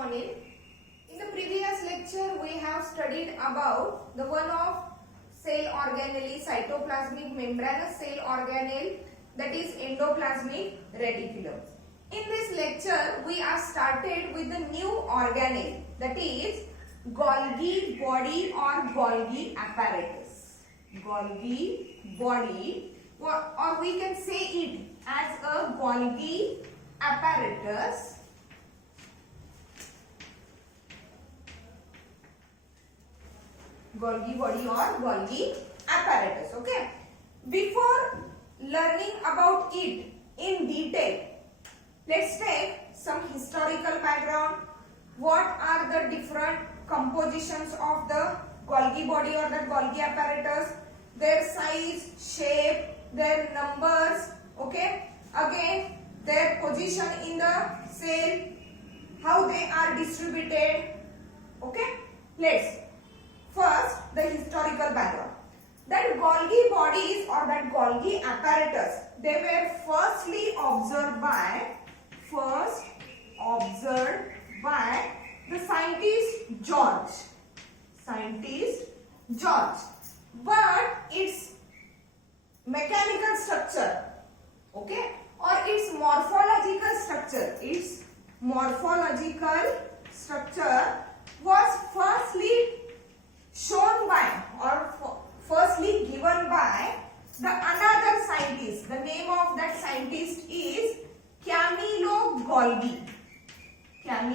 morning. In the previous lecture, we have studied about the one of cell organelle, cytoplasmic membranous cell organelle, that is endoplasmic reticulum. In this lecture, we are started with the new organelle, that is Golgi body or Golgi apparatus. Golgi body, or we can say it as a Golgi apparatus. Golgi body or Golgi apparatus. Okay. Before learning about it in detail, let's take some historical background. What are the different compositions of the Golgi body or the Golgi apparatus? Their size, shape, their numbers. Okay. Again, their position in the cell, how they are distributed. Okay. Let's first the historical background. That Golgi bodies or that Golgi apparatus, they were firstly observed by the scientist George. But its mechanical structure, okay, or its morphological structure was firstly shown by or firstly given by the another scientist. The name of that scientist is Camillo Golgi. And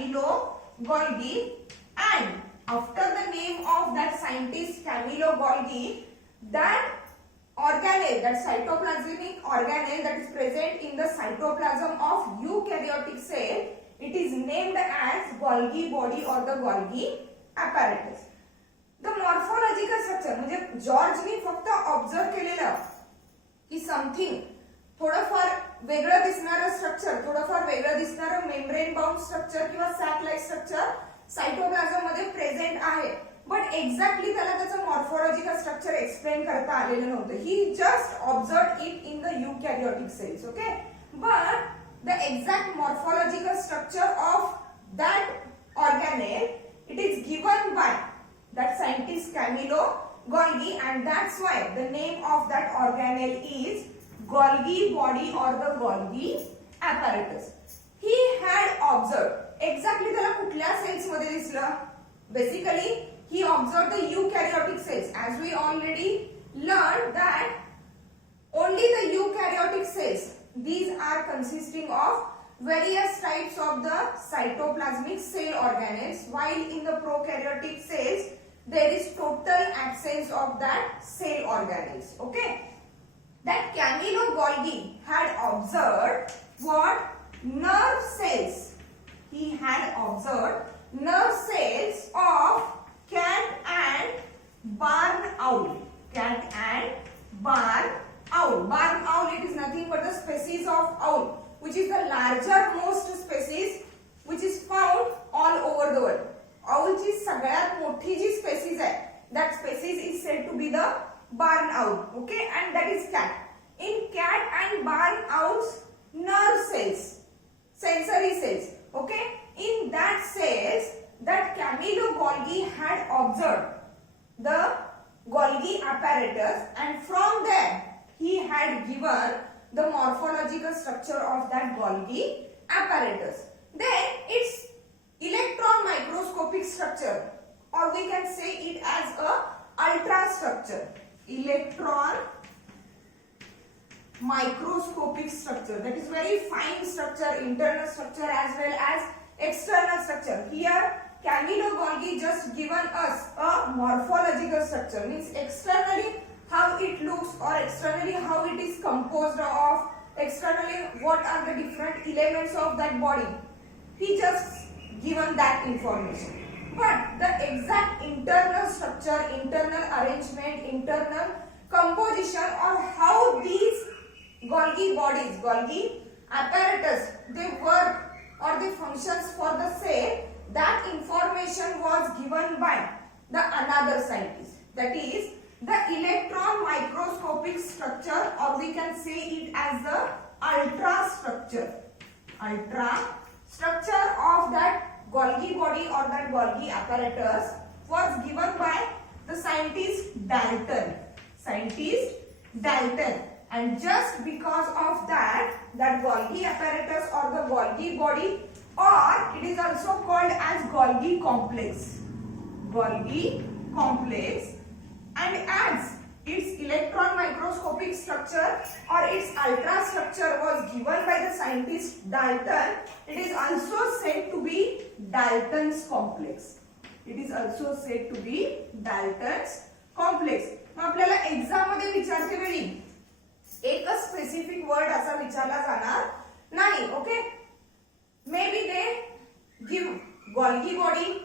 after the name of that scientist Camillo Golgi, that organelle, that cytoplasmic organelle that is present in the cytoplasm of eukaryotic cell, it is named as Golgi body or the Golgi apparatus. The morphological structure म्हणजे जॉर्जनी फक्त observe केलेलं की something थोडंफार वेगळं दिसणारं structure, थोडंफार वेगळं दिसणारं membrane bound structure किंवा सॅक लाइक स्ट्रक्चर सायटोप्लाझम मध्ये प्रेझेंट आहे, बट एक्झॅक्टली त्याला त्याचं मॉर्फोलॉजिकल स्ट्रक्चर एक्सप्लेन करता आलेलं नव्हतं. He just observe it in the eukaryotic cells. Okay, but the exact morphological structure of that organelle it is given by that scientist Camillo Golgi, and that's why the name of that organelle is Golgi body or the Golgi apparatus. He had observed exactly त्याला कुठल्या sales मध्ये दिसलं. Basically he observed the eukaryotic cells. As we already learned that only the eukaryotic cells, these are consisting of various types of the cytoplasmic cell organelles, while in the prokaryotic cells there is total absence of that cell organelles. Okay, that Camillo Golgi had observed what nerve cells. He had observed nerve cells of cat and barn owl. Barn owl, it is nothing but the species of owl, which is the larger most species which is found all over the world. Owl ची सगळ्यात मोठी जी species आहे, that species is said to be the barn owl. Okay, and that is cat. In cat and barn owls, nerve cells, sensory cells. Okay, in that cells, that Camillo Golgi had observed the Golgi apparatus, and from there he had given the morphological structure of that Golgi apparatus. Then its electron microscopic structure, or we can say it as a ultrastructure. Electron microscopic structure, that is very fine structure, internal structure as well as external structure. Here Camillo Golgi just given us a morphological structure, means externally how it looks or externally how it is composed of, externally what are the different elements of that body. He just given that information, but the exact internal structure, internal arrangement, internal composition, or how these Golgi bodies, Golgi apparatus, they work or they functions for the cell, that information was given by the another scientist, that is the electron microscopic structure, or we can say it as the ultra structure of that Golgi or that Golgi apparatus was given by the scientist Dalton. And just because of that Golgi apparatus or the Golgi body, or it is also called as Golgi complex. And as its electron microscopic structure or its ultra structure was given by the scientist Dalton, it is also said to be Dalton's complex. मग आपल्याला exam मध्ये विचारते वेळी एकच specific word असा विचारला जाणार नाही. Okay, may be they give Golgi body,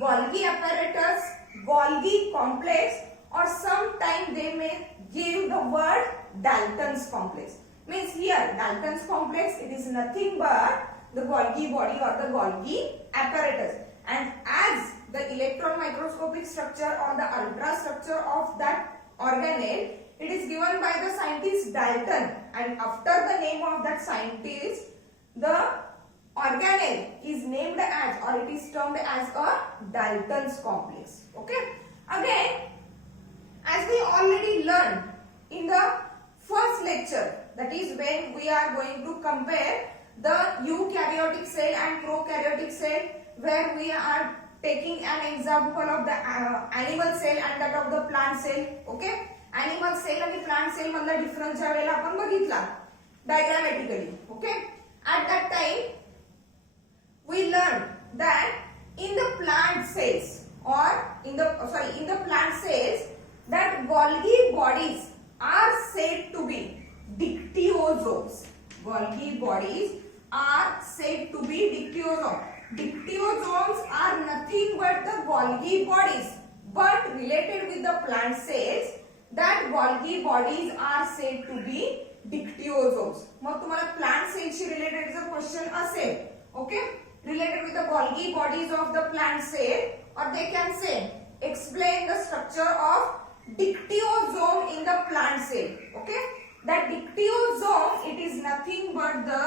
Golgi apparatus, Golgi complex, or sometime they may give the word Dalton's complex. Means here Dalton's complex, it is nothing but the Golgi body or the Golgi apparatus. And as the electron microscopic structure or the ultra structure of that organelle, it is given by the scientist Dalton, and after the name of that scientist, the organelle is named as, or it is termed as a Dalton's complex. Okay, again, as we already learned in the first lecture, that is when we are going to compare the eukaryotic cell and prokaryotic cell, where we are taking an example of the animal cell and that of the plant cell. Okay, animal cell and plant cell मधला difference ज्या वेळेला आपण बघितला diagrammatically. Okay, at that time we learned that in the plant cells that Golgi bodies are said to be dictyosomes. Dictyosomes are nothing but the Golgi bodies, but related with the plant cells, that Golgi bodies are said to be dictyosomes. मग तुम्हाला plant cell she related जर question असेल, okay, related with the Golgi bodies of the plant cell, or they can say explain the structure of dictyosome in the plant cell. Okay, that dictyosome, it is nothing but the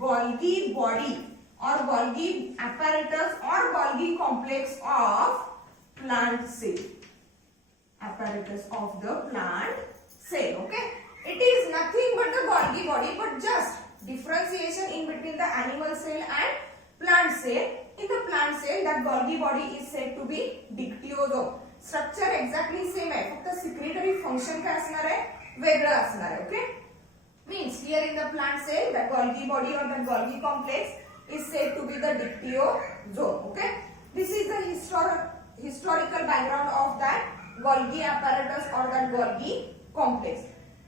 Golgi body or Golgi apparatus or Golgi complex of plant cell. Okay, it is nothing but the Golgi body, but just differentiation in between the animal cell and plant cell. In the plant cell, that Golgi body is said to be dictyosome. Structure exactly same आहे, फक्त secretory function काय असणार आहे, वेगळं असणार आहे. Okay, means here in the plant cell, that Golgi body or that Golgi complex is said to be the dictyosome. Okay, this is the historical background of that Golgi apparatus or that Golgi complex.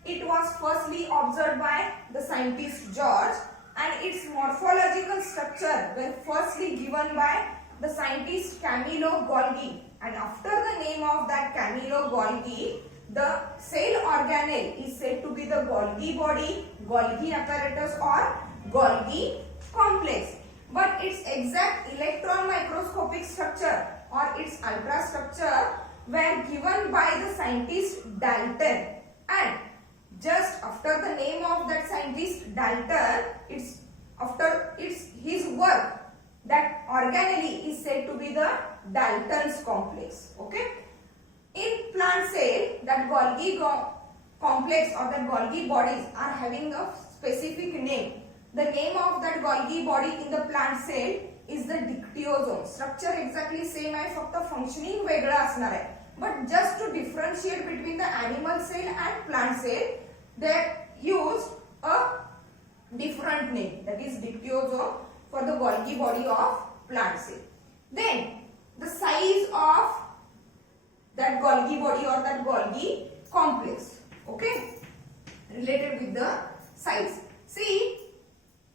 It was firstly observed by the scientist George, and its morphological structure were firstly given by the scientist Camillo Golgi, and after the name of that Camillo Golgi, the cell organelle is said to be the Golgi body, Golgi apparatus or Golgi complex. But its exact electron microscopic structure or its ultra structure were given by the scientist Dalton, and just after the name of that scientist Dalton, his work, that organelle is said to be the Dalton's complex. Okay, in plant cell, that Golgi complex or that Golgi bodies are having a specific name. The name of that Golgi body in the plant cell is the dictyosome. Structure exactly same आहे, फक्त functioning वेगळं असणार आहे. But just to differentiate between the animal cell and plant cell, they used a different name, that is dictyosome, for the Golgi body of plant cell. Then the size of that Golgi body or that Golgi complex. Okay, related with the size. See,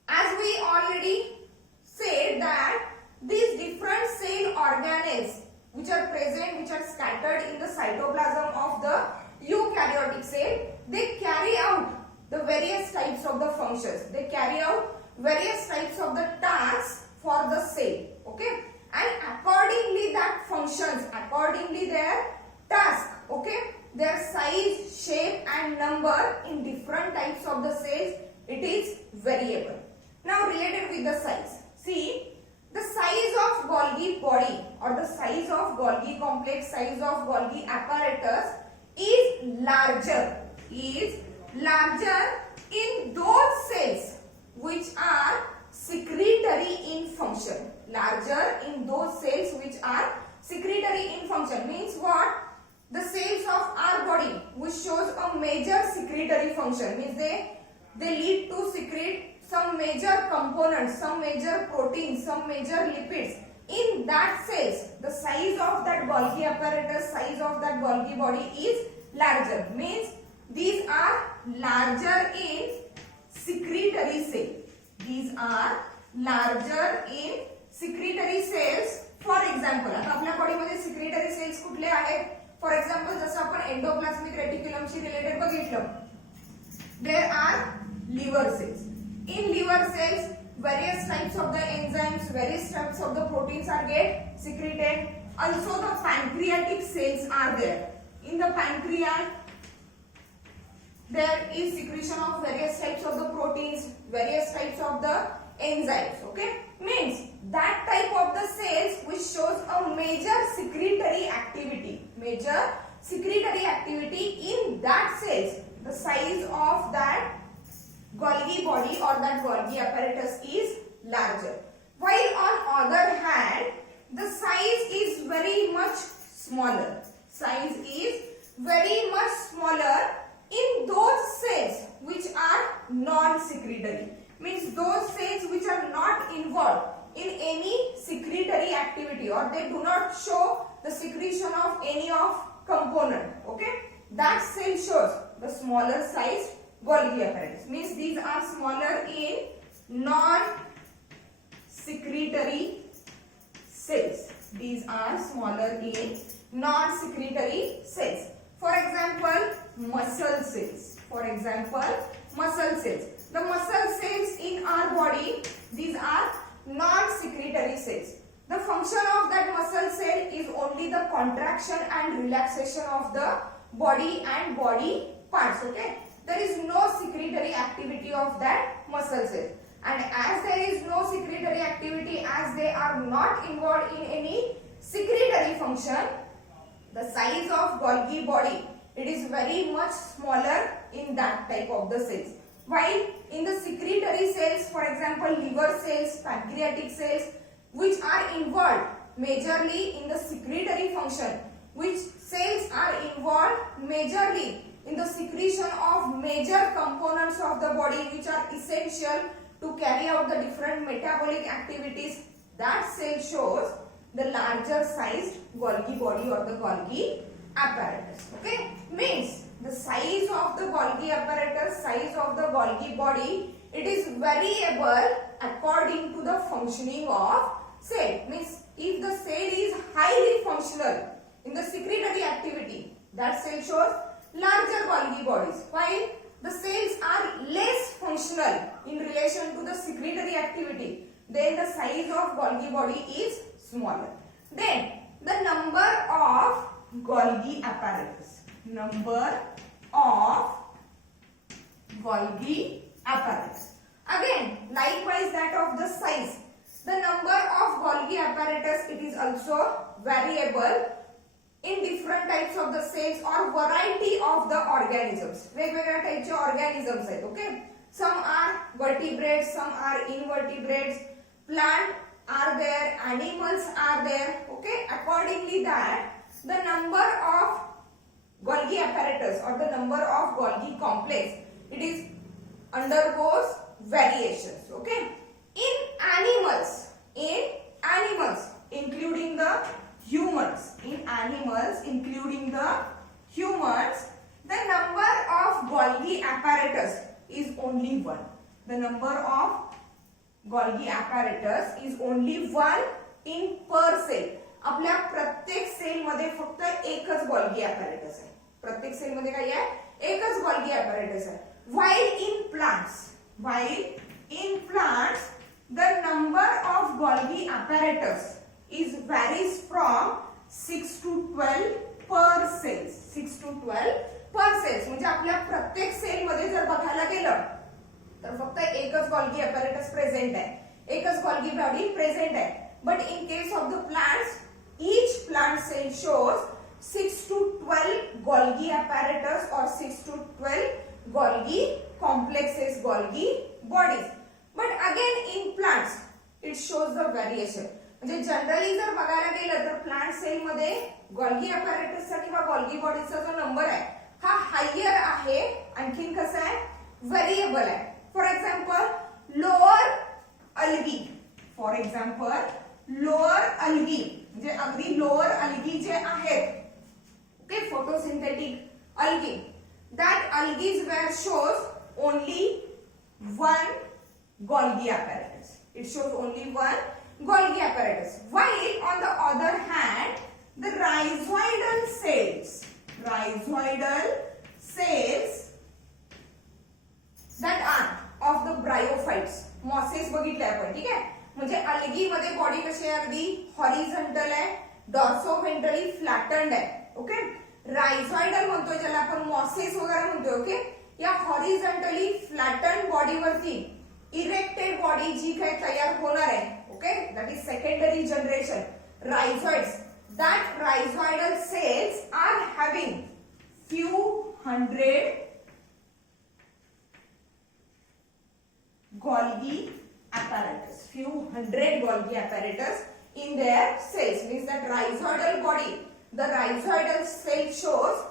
as we already said that these different cell organelles which are present, which are scattered in the cytoplasm of the eukaryotic cell, they carry out the various types of the functions. They carry out various types of the tasks for the cell. Okay, and accordingly that functions, accordingly their task, okay, their size, shape and number in different types of the cells, it is variable. Now related with the size, see, the size of Golgi complex size of Golgi apparatus is larger in those cells which are secretory in function. Larger in those cells which are secretory in function means what? The cells of our body which shows a major secretory function means they lead to secrete some major components, some major proteins, some major lipids. In that cells, the size of that Golgi apparatus, size of that Golgi body is larger. Means these are larger in secretory cell. These are larger in secretory cells. For example, आता आपल्या body मध्ये secretory cells कुठले आहेत? For example, जसं आपण endoplasmic reticulum she related बघितलं. There are liver cells. In liver cells, various types of the enzymes, various types of the proteins are get secreted. Also, the pancreatic cells are there. In the pancreas, there is secretion of various types of the proteins, various types of the enzymes. Okay, means that type of the cells which shows a major secretory activity. Major secretory activity in that cells. The size of that Golgi body or that Golgi apparatus is larger. While on other hand, the size is very much smaller. Size is very much smaller in those cells which are non-secretory. Means those cells which are not involved in any secretory activity or they do not show the secretion of any of component. Okay, that cell shows the smaller size Golgi apparatus. Means these are smaller in non-secretory cells. These are smaller in non-secretory cells. For example, muscle cells. For example, muscle cells. The muscle cells in our body, these are non-secretory cells. The function of that muscle cell is only the contraction and relaxation of the body and body parts. Okay, there is no secretory activity of that muscle cell. And as there is no secretory activity, as they are not involved in any secretory function, the size of Golgi body, it is very much smaller in that type of the cells. While in the secretory cells, for example, liver cells, pancreatic cells, which are involved majorly in the secretory function, which cells are involved majorly in the secretion of major components of the body which are essential to carry out the different metabolic activities, that cell shows the larger sized Golgi body or the Golgi apparatus. Okay, means the size of the Golgi apparatus, size of the Golgi body, it is variable according to the functioning of cell. Means if the cell is highly functional in the secretory activity, that cell shows larger Golgi bodies, while the cells are less functional in relation to the secretory activity, then the size of Golgi body is smaller. Then the number of Golgi apparatus. Number of Golgi apparatus. Again, likewise that of the size. The number of Golgi apparatus, it is also variable in different types of the cells or variety of the organisms. वेगवेगळ्या टाइपचे organisms आहेत. Okay, some are vertebrates, some are invertebrates, plant are there, animals are there. Okay, accordingly that the number of Golgi apparatus or the number of Golgi complex, it is undergoes variations. Okay, in animals, including the humans, the number of Golgi apparatus is only one. The number of Golgi apparatus is only one in per cell. आपल्या प्रत्येक cell मध्ये फक्त एकच Golgi apparatus आहे. प्रत्येक cell मध्ये काय आहे? एकच Golgi apparatus आहे. While in plants, the number of Golgi apparatus is varies from 6 to 12 per cells. 6 to 12 per cells. म्हणजे आपल्या प्रत्येक सेल मध्ये जर बघायला गेलं तर फक्त एकच Golgi apparatus प्रेझेंट आहे, एकच Golgi बॉडी प्रेझेंट आहे. But in case of the plants, each plant plant cell shows 6 to 12 Golgi apparatus or 6 to 12 Golgi complexes, Golgi bodies. But again in plants it shows the variation. म्हणजे generally जर बघायला गेलं तर plant cell मध्ये Golgi apparatusचा किंवा Golgi बॉडीजचा जो number आहे हा हायर आहे, आणखीन कसं आहे व्हेरिएबल आहे. For example lower algae, for example lower algae म्हणजे अगदी लोअर अल्गी जे आहेत, okay, photosynthetic algae, that algae where shows only one Golgi apparatus. It shows only one Golgi apparatus. While on the other hand, the rhizoidal cells that are of the bryophytes, mosses बघितले आपण, ठीक आहे. म्हणजे algae मध्ये body कशी आहे, अगदी horizontal आहे, डॉर्सोव्हेंट्रली फ्लॅटन्ड आहे, ओके. रायझॉइडल म्हणतोय ज्याला आपण मॉसेस वगैरे म्हणतोय, ओके. या हॉरिझॉन्टली फ्लॅटन बॉडीवरती इरेक्टेड बॉडी जी काही तयार होणार आहे, okay, that is secondary generation rhizoids. That rhizoidal cells are having few hundred Golgi apparatus, few hundred Golgi apparatus in their cells. Means that rhizoidal body, the rhizoidal cell shows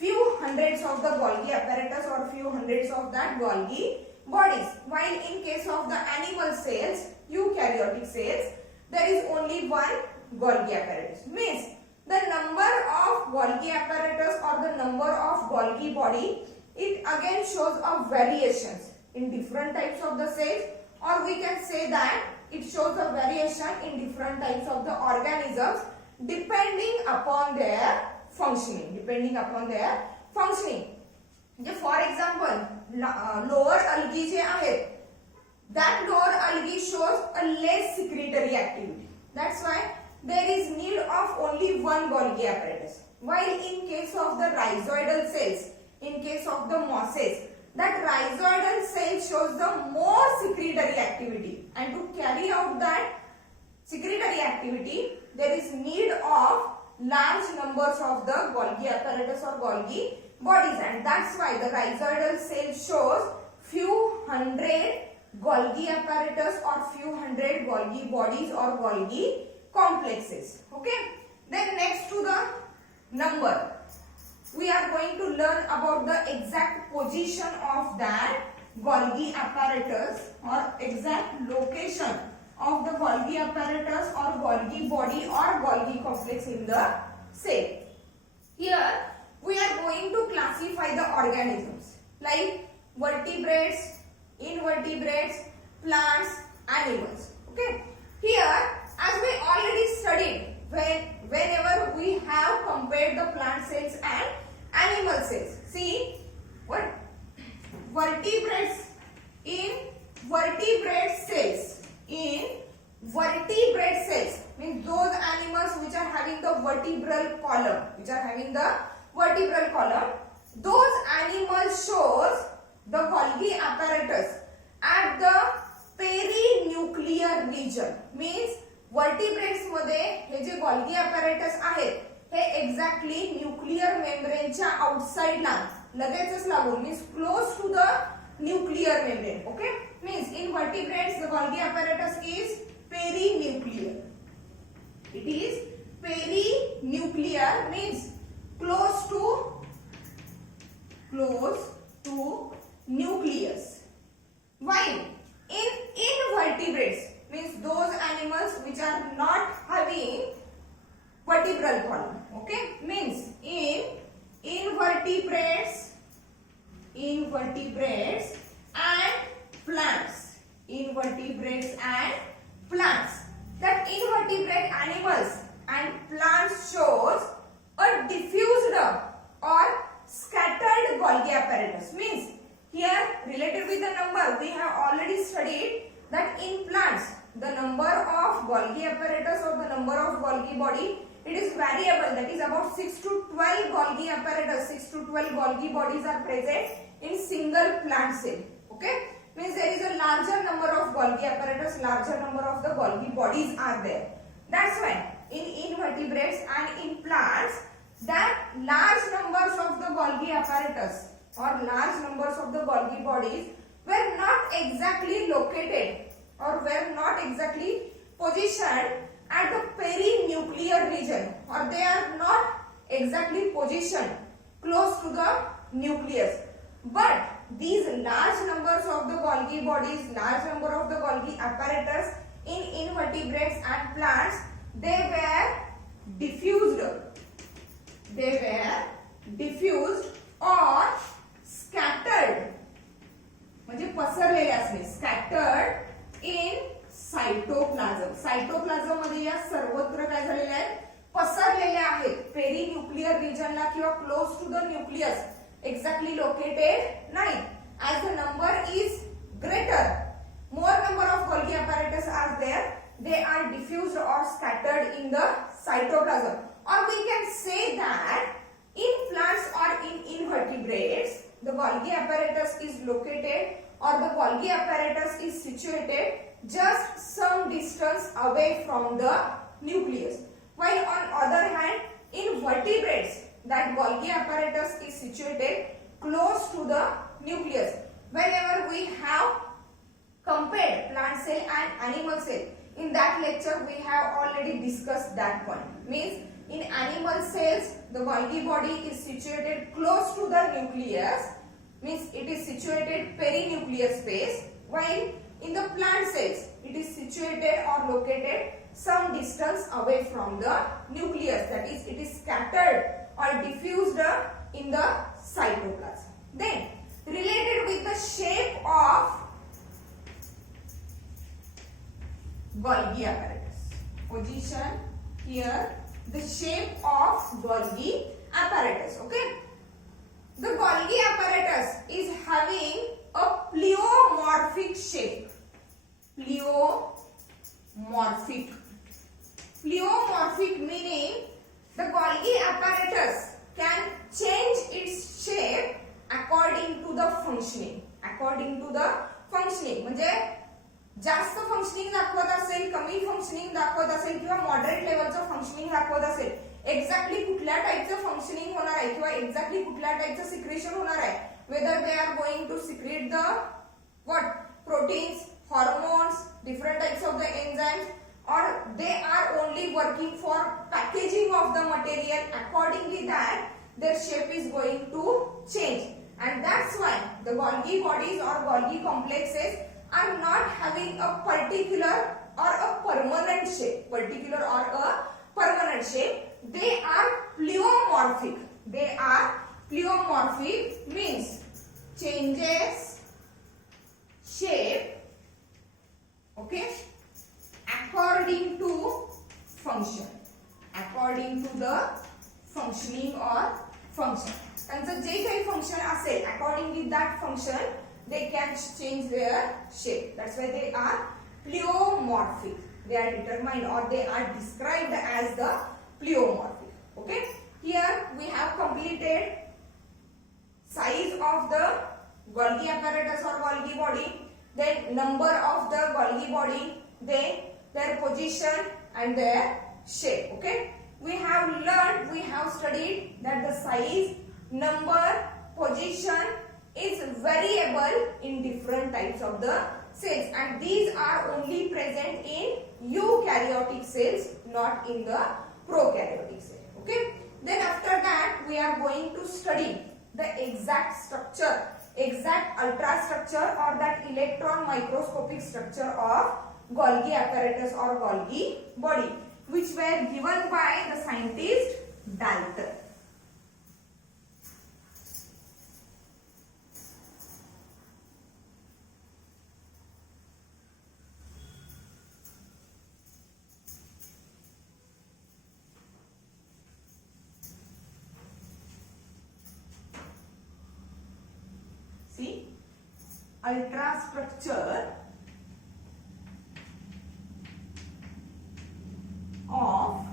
few hundreds of the Golgi apparatus or few hundreds of that Golgi bodies. While in case of the animal cells, eukaryotic cells, there is only one Golgi apparatus. Means the number of Golgi apparatus or the number of Golgi body, it again shows a variations in different types of the cells, or we can say that it shows a variation in different types of the organisms depending upon their functioning, for example lower algae जे आहेत, that lower algae shows a less secretory activity. That's why there is need of only one Golgi apparatus. While in case of the rhizoidal cells, in case of the mosses, that rhizoidal cell shows the more secretory activity, and to carry out that secretory activity there is need of large numbers of the Golgi apparatus or Golgi bodies, and that's why the rhizoidal cell shows few hundred Golgi apparatus or few hundred Golgi bodies or Golgi complexes, okay. Then next to the number, we are going to learn about the exact position of that Golgi apparatus or exact location of the Golgi apparatus or Golgi body or Golgi complex in the cell. Here we are going to classify the organisms like vertebrates, invertebrates, plants, animals, okay. Here as we already studied, whenever we have compared the plant cells and animal cells, see what vertebrates in vertebrate cells means those animals which are having the vertebral column, those animals shows the Golgi apparatus at the perinuclear region. Means vertebrates मध्ये हे जे Golgi apparatus आहेत हे exactly nuclear मेम्ब्रेनच्या आउटसाइडला लगेचच लागून, means close to the nuclear membrane, okay. Means in vertebrates the Golgi apparatus is perinuclear. It is perinuclear means close to nucleus. While in invertebrates means those animals which are not having vertebral column, okay. Means in invertebrates and plants, that invertebrate animals and plants shows a diffused or scattered Golgi apparatus. Means here related with the number we have already studied that in plants the number of Golgi apparatus or the number of Golgi body, it is variable, that is about 6 to 12 Golgi apparatus, 6 to 12 Golgi bodies are present in single plant cell, okay. Means there is a larger number of Golgi apparatus, larger number of the Golgi bodies are there. That's why in invertebrates and in plants that large numbers of the Golgi apparatus or large numbers of the Golgi bodies were not exactly located or were not exactly positioned at the perinuclear region, or they are not exactly positioned close to the nucleus. But these large numbers of the Golgi bodies, large number of the Golgi apparatus in invertebrates and plants, they were diffused or scattered, म्हणजे पसरलेले असणे, scattered in cytoplasm. Cytoplasm मध्ये या सर्वत्र काय झालेले आहेत, पसरलेले आहेत. पेरिन्यूक्लियर रिजनला किंवा close to the nucleus exactly located नाही. as the number is greater, more number of Golgi apparatus are there, they are diffused or scattered in the cytoplasm. Or we can say that in plants or in invertebrates, the Golgi apparatus is located or the Golgi apparatus is situated just some distance away from the nucleus. While on other hand, in vertebrates, that Golgi apparatus is situated close to the nucleus. Whenever we have compared plant cell and animal cell, in that lecture we have already discussed that point. Means in animal cells, the Golgi body is situated close to the nucleus, means it is situated perinuclear space, while in the plant cells, it is situated or located some distance away from the nucleus. That is, it is scattered or diffused in the cytoplasm. Then, related with the shape of Golgi apparatus. Position here, the shape of Golgi apparatus. Okay. The Golgi apparatus is having a pleomorphic shape. Pleomorphic meaning the Golgi apparatus can change its shape according to the functioning. म्हणजे जास्त functioning दाखवत असेल, कमी functioning दाखवत असेल किंवा moderate लेवलचं functioning दाखवत असेल, एक्झॅक्टली कुठल्या टाइपचं फंक्शनिंग होणार आहे किंवा एक्झॅक्टली कुठल्या टाइपचं सिक्रेशन होणार आहे, whether they are going to secrete the what proteins, hormones, different types of the enzymes, or they are only working for packaging of the material. Accordingly that their shape is going to change, and that's why the Golgi bodies or Golgi complexes are not having a particular or a permanent shape. They are pleomorphic. Means changes shape, okay, according to function, according to the functioning or function. त्यांचं जे काही function असेल, accordingly that function they can change their shape. That's why they are pleomorphic. They are determined or they are described as the pleomorphic. Okay. Here we have completed size of the Golgi apparatus or Golgi body, then number of the Golgi body, then their position and their shape. Okay. We have studied that the size, number, position is variable in different types of the cells, and these are only present in eukaryotic cells, not in the prokaryotic cell. Okay. Then after that we are going to study the exact structure, exact ultrastructure or that electron microscopic structure of Golgi apparatus or Golgi body, which were given by the scientist Dalton. See, ultrastructure of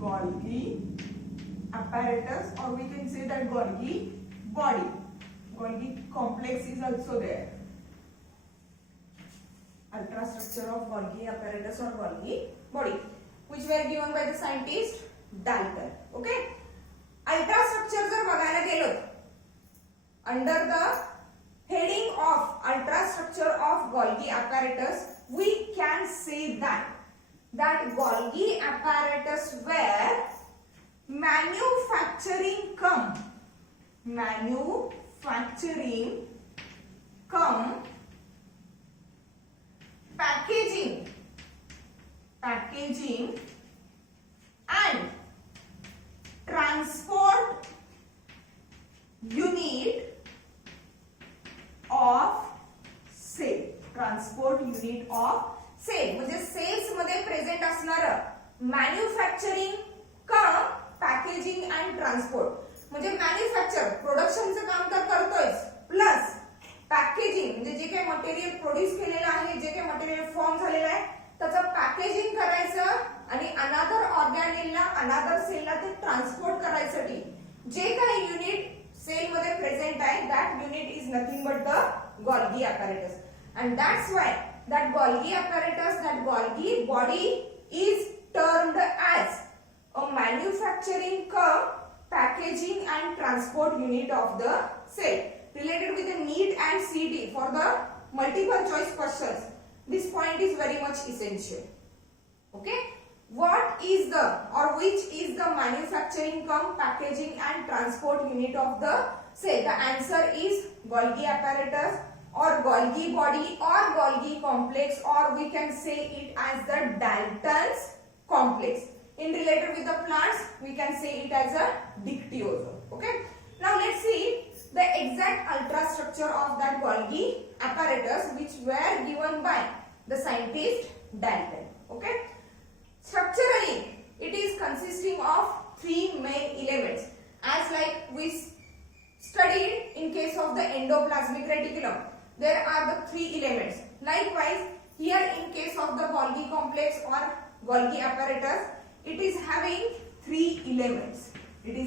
Golgi apparatus, or we can say that Golgi body. Golgi complex is also there. Ultrastructure of Golgi apparatus or Golgi body. which were given by the scientist Dalton. Okay, ultrastructure जर बघायला गेलो under the heading of ultrastructure of Golgi apparatus, we can say that Golgi apparatus were manufacturing cum packaging and transport unit of sale. म्हणजे sales मध्ये present असणार manufacturing come packaging and transport. म्हणजे manufacture प्रोडक्शनचं काम तर करतोय, plus packaging म्हणजे जे काही material produce केलेलं आहे, जे काही मटेरियल फॉर्म झालेलं आहे त्याचं पॅकेजिंग करायचं आणि अनादर ऑर्गॅनिलला अनादर सेलला ते ट्रान्सपोर्ट करायसाठी जे काही युनिट सेल मध्ये प्रेझेंट आहे, that unit is nothing but the Golgi apparatus. And that's why that Golgi apparatus, that Golgi body is termed as a manufacturing cum packaging and transport unit of the cell. Related with the NEET and CT for the multiple choice questions, this point is very much essential. Okay, what is the or which is the manufacturing cum packaging and transport unit of the cell? The answer is Golgi apparatus or Golgi body or Golgi complex, or we can say it as the Dalton's complex. In related with the plants, we can say it as a dictyosome. Okay, now let's see the exact ultrastructure of that Golgi apparatus which were given by the scientist Dalton. Okay, structurally it is consisting of three main elements, as like we studied in case of the endoplasmic reticulum. There are the three elements. Likewise, here in case of the Golgi complex or Golgi apparatus, it is having three elements. Three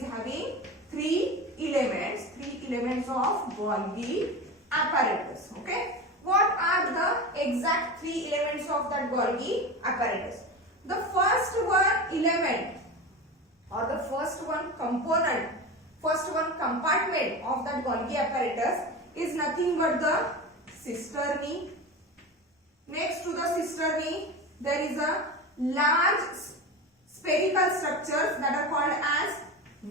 elements of Golgi apparatus. Okay, what are the exact three elements of that Golgi apparatus? The first one element or the first one component, first one compartment of that Golgi apparatus is nothing but the cisternae. Next to the cisternae there is a large spherical structures that are called as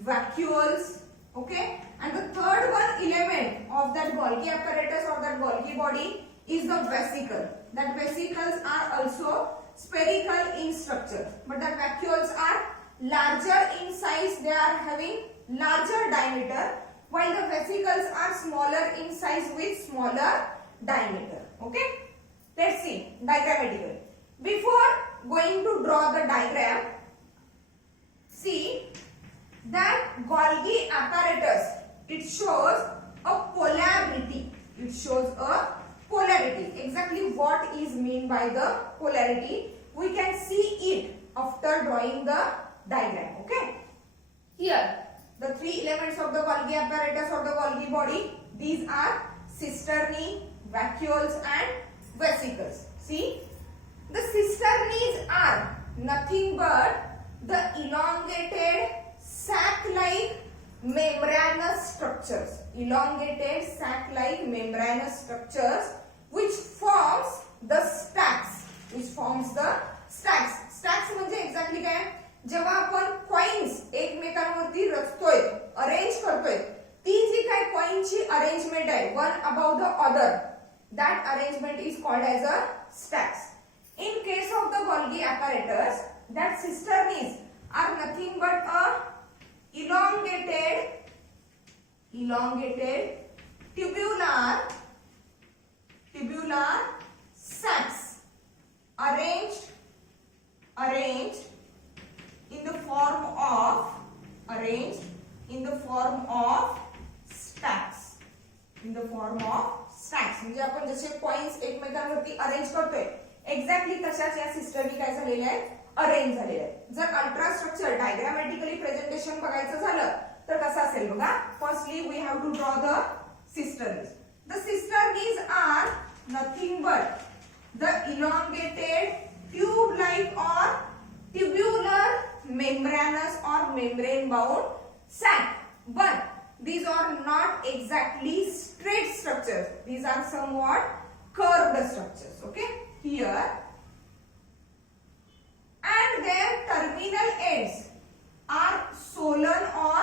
vacuoles. Okay, and the third one element of that Golgi apparatus or that Golgi body is the vesicle. That vesicles are also spherical in structure, but the vacuoles are larger in size, they are having larger diameter, while the vesicles are smaller in size with smaller diameter. Okay, let's see diagrammatically. Before going to draw the diagram, see that Golgi apparatus, it shows a polarity. Exactly what is meant by the polarity, we can see it after drawing the diagram. Okay, here the three elements of the Golgi apparatus or the Golgi body, these are cisternae, vacuoles and vesicles. See, the cisternae are nothing but the elongated sac-like membranous structures, which forms the stacks. Stacks म्हणजे exactly काय, जेव्हा आपण coins एकमेकांवरती रचतोय, arrange करतोय, ती जी काय कॉइनची arrangement आहे one about the other, that arrangement is called as a stacks. In case of the Golgi apparatus, that cisternae are nothing but a elongated tubular sacs arranged in the form of stacks. म्हणजे आपण जसे coins एकमेकांवरती arrange करतोय, exactly तशाच या सिस्टरनी काय झालेले आहेत, arrange झालेले आहेत. जर अल्ट्रास्ट्रक्चर डायग्रामॅटिकली प्रेझेंटेशन बघायचं झालं तर कसं असेल बघा. Firstly we have to draw the cisternaes. The cisternaes are nothing but the elongated tube-like or tubular membranous or membrane bound sac. But these are not exactly straight structures. These are somewhat curved structures. Okay, here, and their terminal ends are swollen or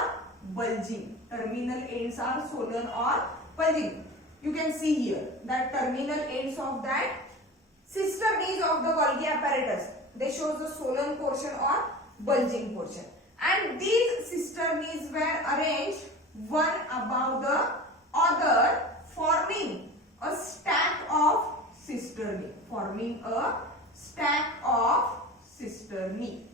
bulging. Terminal ends are swollen or bulging. You can see here that terminal ends of that cisternes of the Golgi apparatus, they show the swollen portion or bulging portion. And these cisternes were arranged one above the other, forming a stack of cisternae. Forming a stack of cisternae.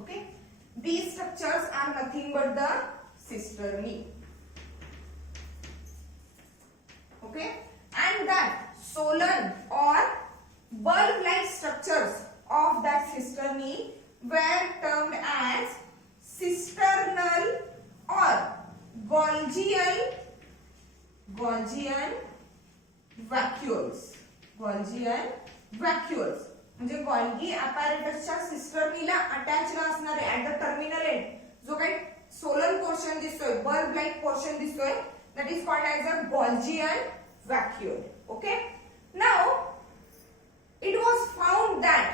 Okay, these structures are nothing but the cisternae. Okay, and that swollen or bulb-like structures of that cisternae were termed as cisternal or Golgian vacuoles. Golgian vacuoles म्हणजे Golgi apparatusच्या सिस्टर्नीला attached असणारे at the terminal and जो काही solar portion दिसतोय, bulb like portion दिसतोय, that is called as a Golgian vacuole. Okay, now it was found that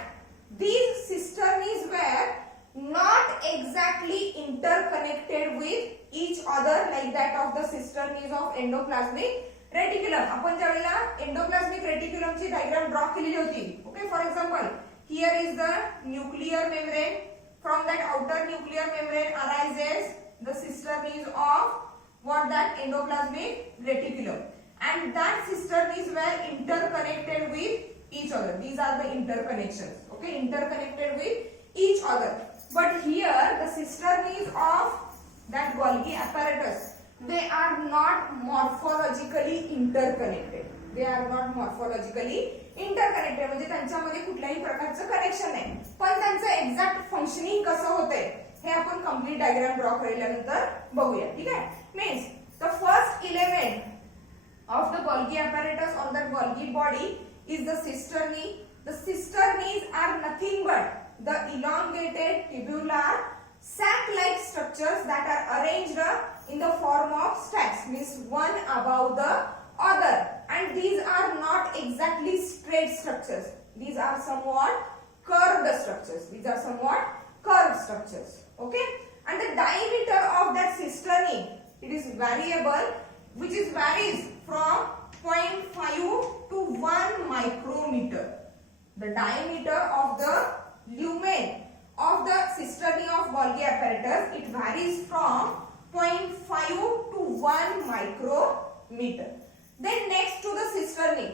these cisternes were not exactly interconnected with each other like that of the cisternes of endoplasmic reticulum. आपण ज्या वेळेला endoplasmic रेटिक्युलमची diagram draw केलेली होती. Okay, for example here is the nuclear membrane. From that outer nuclear membrane arises the cisternes of what that endoplasmic reticulum, and that cisternes were interconnected with each other. These are the interconnections. Okay, interconnected with each other. But here the cisternes of that Golgi apparatus, they are not morphologically interconnected. They are not morphologically interconnected. म्हणजे त्यांच्यामध्ये कुठल्याही प्रकारचं connection नाही. पण त्यांचं exact functioning कसं होतंय हे आपण कंप्लीट डायग्राम ड्रॉ केल्यानंतर बघूया. ठीक आहे, means the first element of the Golgi apparatus or the Golgi body is the cisternae. The cisternaes are nothing but the elongated tubular sac-like structures that are arranged in the form of stacks, means one above the other, and these are not exactly straight structures. These are somewhat curved structures. These are somewhat curved structures. Okay, and the diameter of that cisternae, it is variable, which is varies from 0.5 to 1 micrometer. The diameter of the lumen of the cisternae of Golgi apparatus, it varies from 0.5 to 1 micrometer. Then next to the cisternae,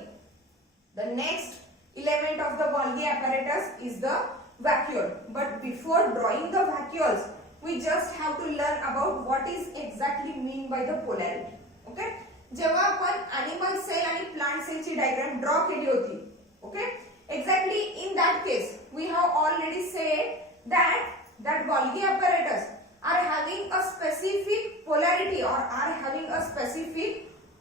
the next element of the Golgi apparatus is the vacuole. But before drawing the vacuoles, we just have to learn about what is exactly mean by the polarity. Okay, जेव्हा आपण animal cell आणि plant cell ची diagram draw केली होती, okay, exactly in that case we have already said that Golgi apparatus are having a specific polarity or are having a specific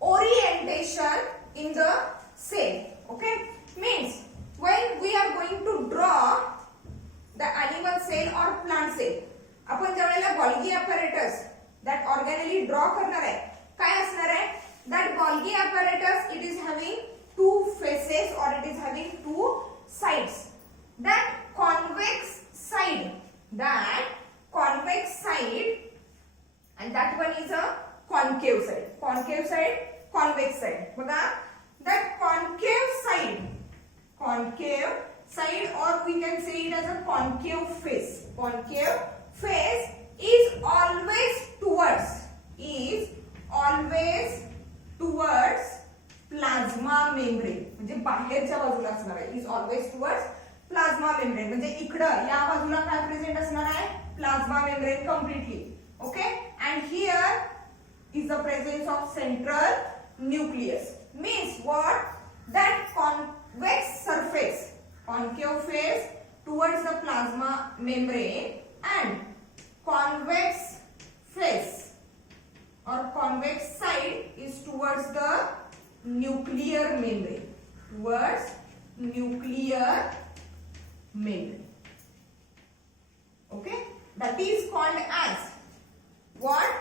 orientation in the cell. Okay, means when we are going to draw the animal cell or plant cell, आपण ज्या वेळेला Golgi apparatus that organelle draw करणार आहे, काय असणार आहे, that Golgi apparatus, it is having two faces or it is having two sides. That convex side and that one is a concave side. Concave side, convex side. बघा, that concave side or we can say it as a concave face. Concave face is always towards plasma membrane. म्हणजे बाहेरच्या बाजूला असणार आहे. is always towards plasma membrane. म्हणजे इकडं या बाजूला काय प्रेझेंट असणार आहे, plasma membrane completely. Okay, and here is the presence of central nucleus. Means what, that convex surface plasma membrane and convex face or convex side is towards the nuclear membrane. Towards nuclear membrane. Okay, that is called as what?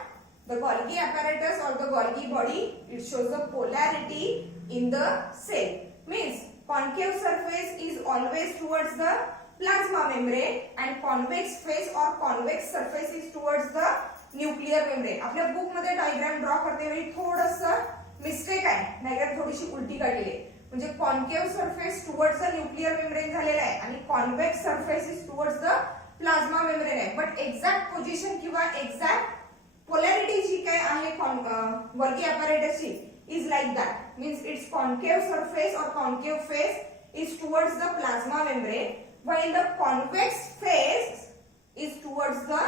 The Golgi apparatus or the Golgi body. It shows the polarity in the cell. Means concave surface is always towards the plasma membrane and convex face or convex surface is towards the nuclear membrane. आपल्या book मध्ये diagram draw करते वेळी थोडंसं mistake आहे, diagram थोडीशी उलटी काढली आहे. म्हणजे concave surface towards the nuclear membrane झालेला आहे आणि convex surface is towards the plasma membrane आहे. बट एक्झॅक्ट पोझिशन किंवा एक्झॅक्ट पोलॅरिटी जी काय आहे Golgi apparatusची is like that. Means its concave surface or concave face is towards the plasma membrane while the convex face is towards the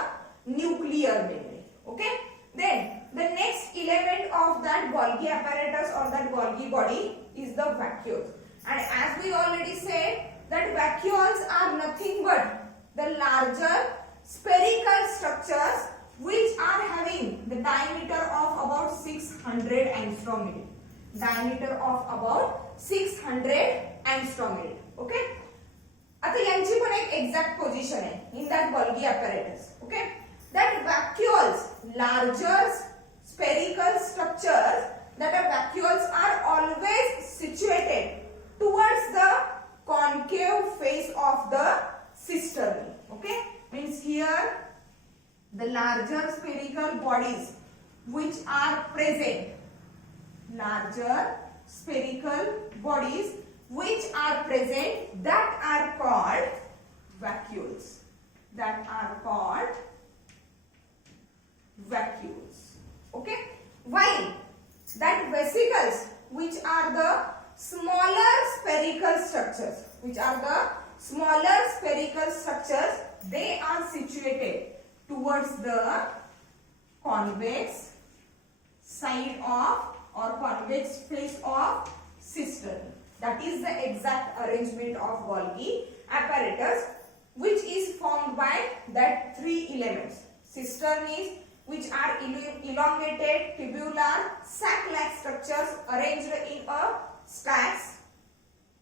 nuclear membrane. Okay, then the next element of that Golgi apparatus or that Golgi body is the vacuoles. And as we already said that vacuoles are nothing but the larger spherical structures which are having the diameter of about 600 angstrom. Diameter of about 600 angstrom. Okay, आता यांची पण एक exact position आहे in that Golgi apparatus. Okay, that vacuoles, larger spherical structures, that are vacuoles are always situated towards the concave face of the cistern. Okay, means here the larger spherical bodies which are present, larger spherical bodies which are present, that are called vacuoles. That are called vacuoles. Okay, while that vesicles which are the smaller spherical structures, they are situated towards the convex side of or convex face of cistern. That is the exact arrangement of Golgi apparatus, which is formed by that three elements. Cistern is which are elongated tubular sac-like structures arranged in a stacks.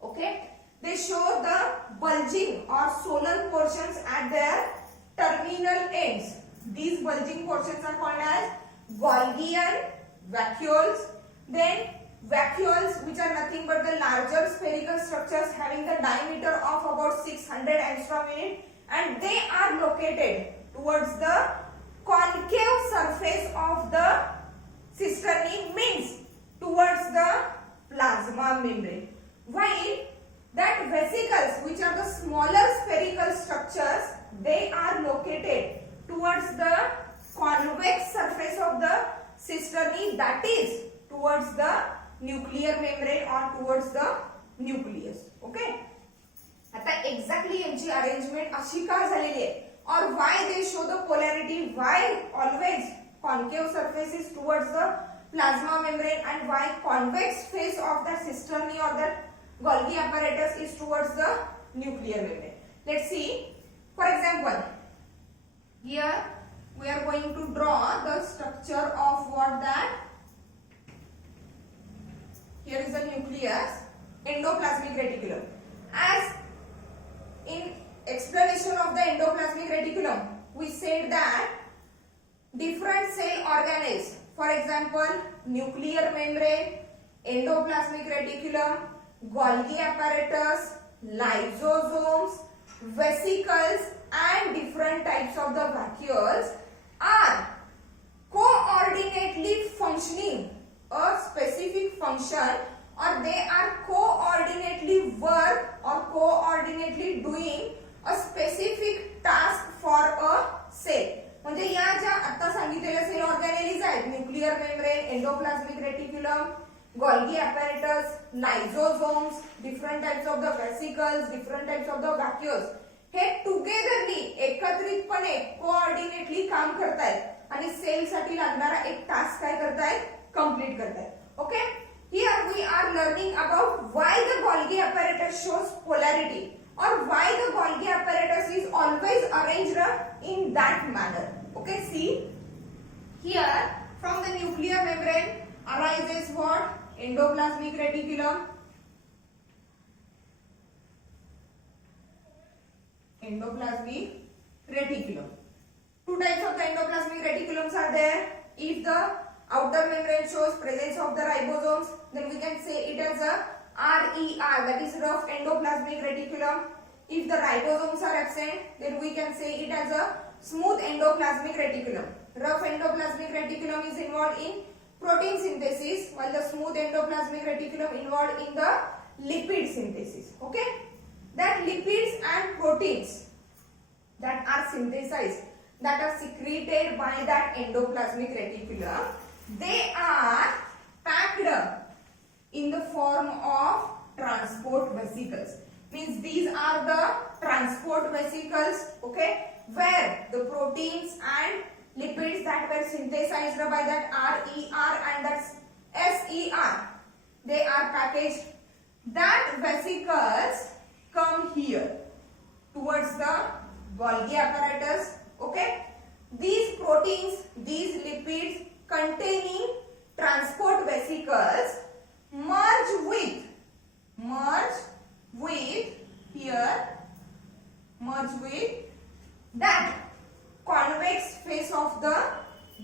Okay, they show the bulging or solar portions at their terminal ends. These bulging portions are called as Golgian vacuoles. Then vacuoles which are nothing but the larger spherical structures having the diameter of about 600 angstrom and they are located towards the concave surface of the cistern, means towards the plasma membrane. While that vesicles which are the smaller spherical structures, they are located towards the convex surface of the cistern, that is towards the nuclear membrane or towards the nucleus. Okay, आता exactly यांची arrangement अशी का झालेली आहे or why they show the polarity, why always concave surface is towards the plasma membrane and why convex face of the cistern or that Golgi apparatus is towards the nuclear membrane. Let's see. For example, here we are going to draw the structure of what that. Here is the nucleus, endoplasmic reticulum. As in explanation of the endoplasmic reticulum, we said that different cell organelles, for example, nuclear membrane, endoplasmic reticulum, Golgi apparatus, lysosomes, vesicles and different types of the vacuoles are coordinately functioning a specific function or they are coordinately work or coordinately doing a specific task for a cell. म्हणजे या ज्या आता सांगितलेल्या cell organelles आहेत, nuclear membrane, endoplasmic reticulum, Golgi apparatus, lysosomes, different types of the vesicles, different types of the vacuoles, हे togetherly एकत्रितपणे coordinately काम करतायत आणि सेल साठी लागणारा एक टास्क काय करतायत, कंप्लीट करतायत. Okay, here we are learning about why the Golgi apparatus shows polarity or why the Golgi apparatus is always arranged in that manner. Okay, see here from the nuclear membrane arises what? Endoplasmic reticulum. Endoplasmic reticulum. Two types of the endoplasmic reticulums are there. If the outer membrane shows presence of the ribosomes, then we can say it as a RER, that is rough endoplasmic reticulum. If the ribosomes are absent, then we can say it as a smooth endoplasmic reticulum. Rough endoplasmic reticulum is involved in protein synthesis, while the smooth endoplasmic reticulum involved in the lipid synthesis. Okay, that lipids and proteins that are synthesized, that are secreted by that endoplasmic reticulum, they are packed in the form of transport vesicles. Means these are the transport vesicles, okay, where the proteins and lipids that were synthesized by that RER and that SER, they are packaged. That vesicles come here towards the Golgi apparatus. Okay, these proteins, these lipids containing transport vesicles merge with that convex face of the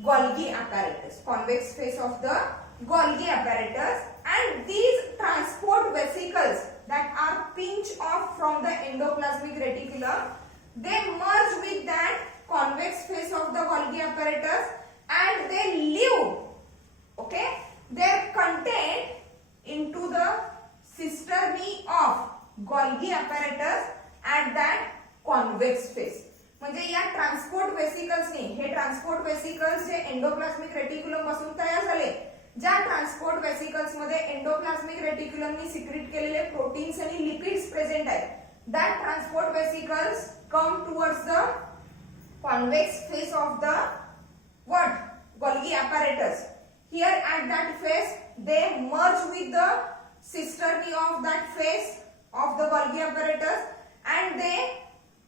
Golgi apparatus. Convex face of the Golgi apparatus, and these transport vesicles that are pinched off from the endoplasmic reticulum, they merge with that convex face of the Golgi apparatus and they leave, okay, their content into the cisternae of Golgi apparatus at that convex face. म्हणजे या transport वेसिकल्सने, हे transport vesicles जे endoplasmic reticulum पासून तयार झाले, ज्या transport vesicles मध्ये endoplasmic रेटिक्युलमनी secrete केलेले proteins आणि lipids present आहेत, that transport vesicles come towards the convex face of the what? Golgi apparatus. Here at that face they merge with the cisternae of that face of the Golgi apparatus and they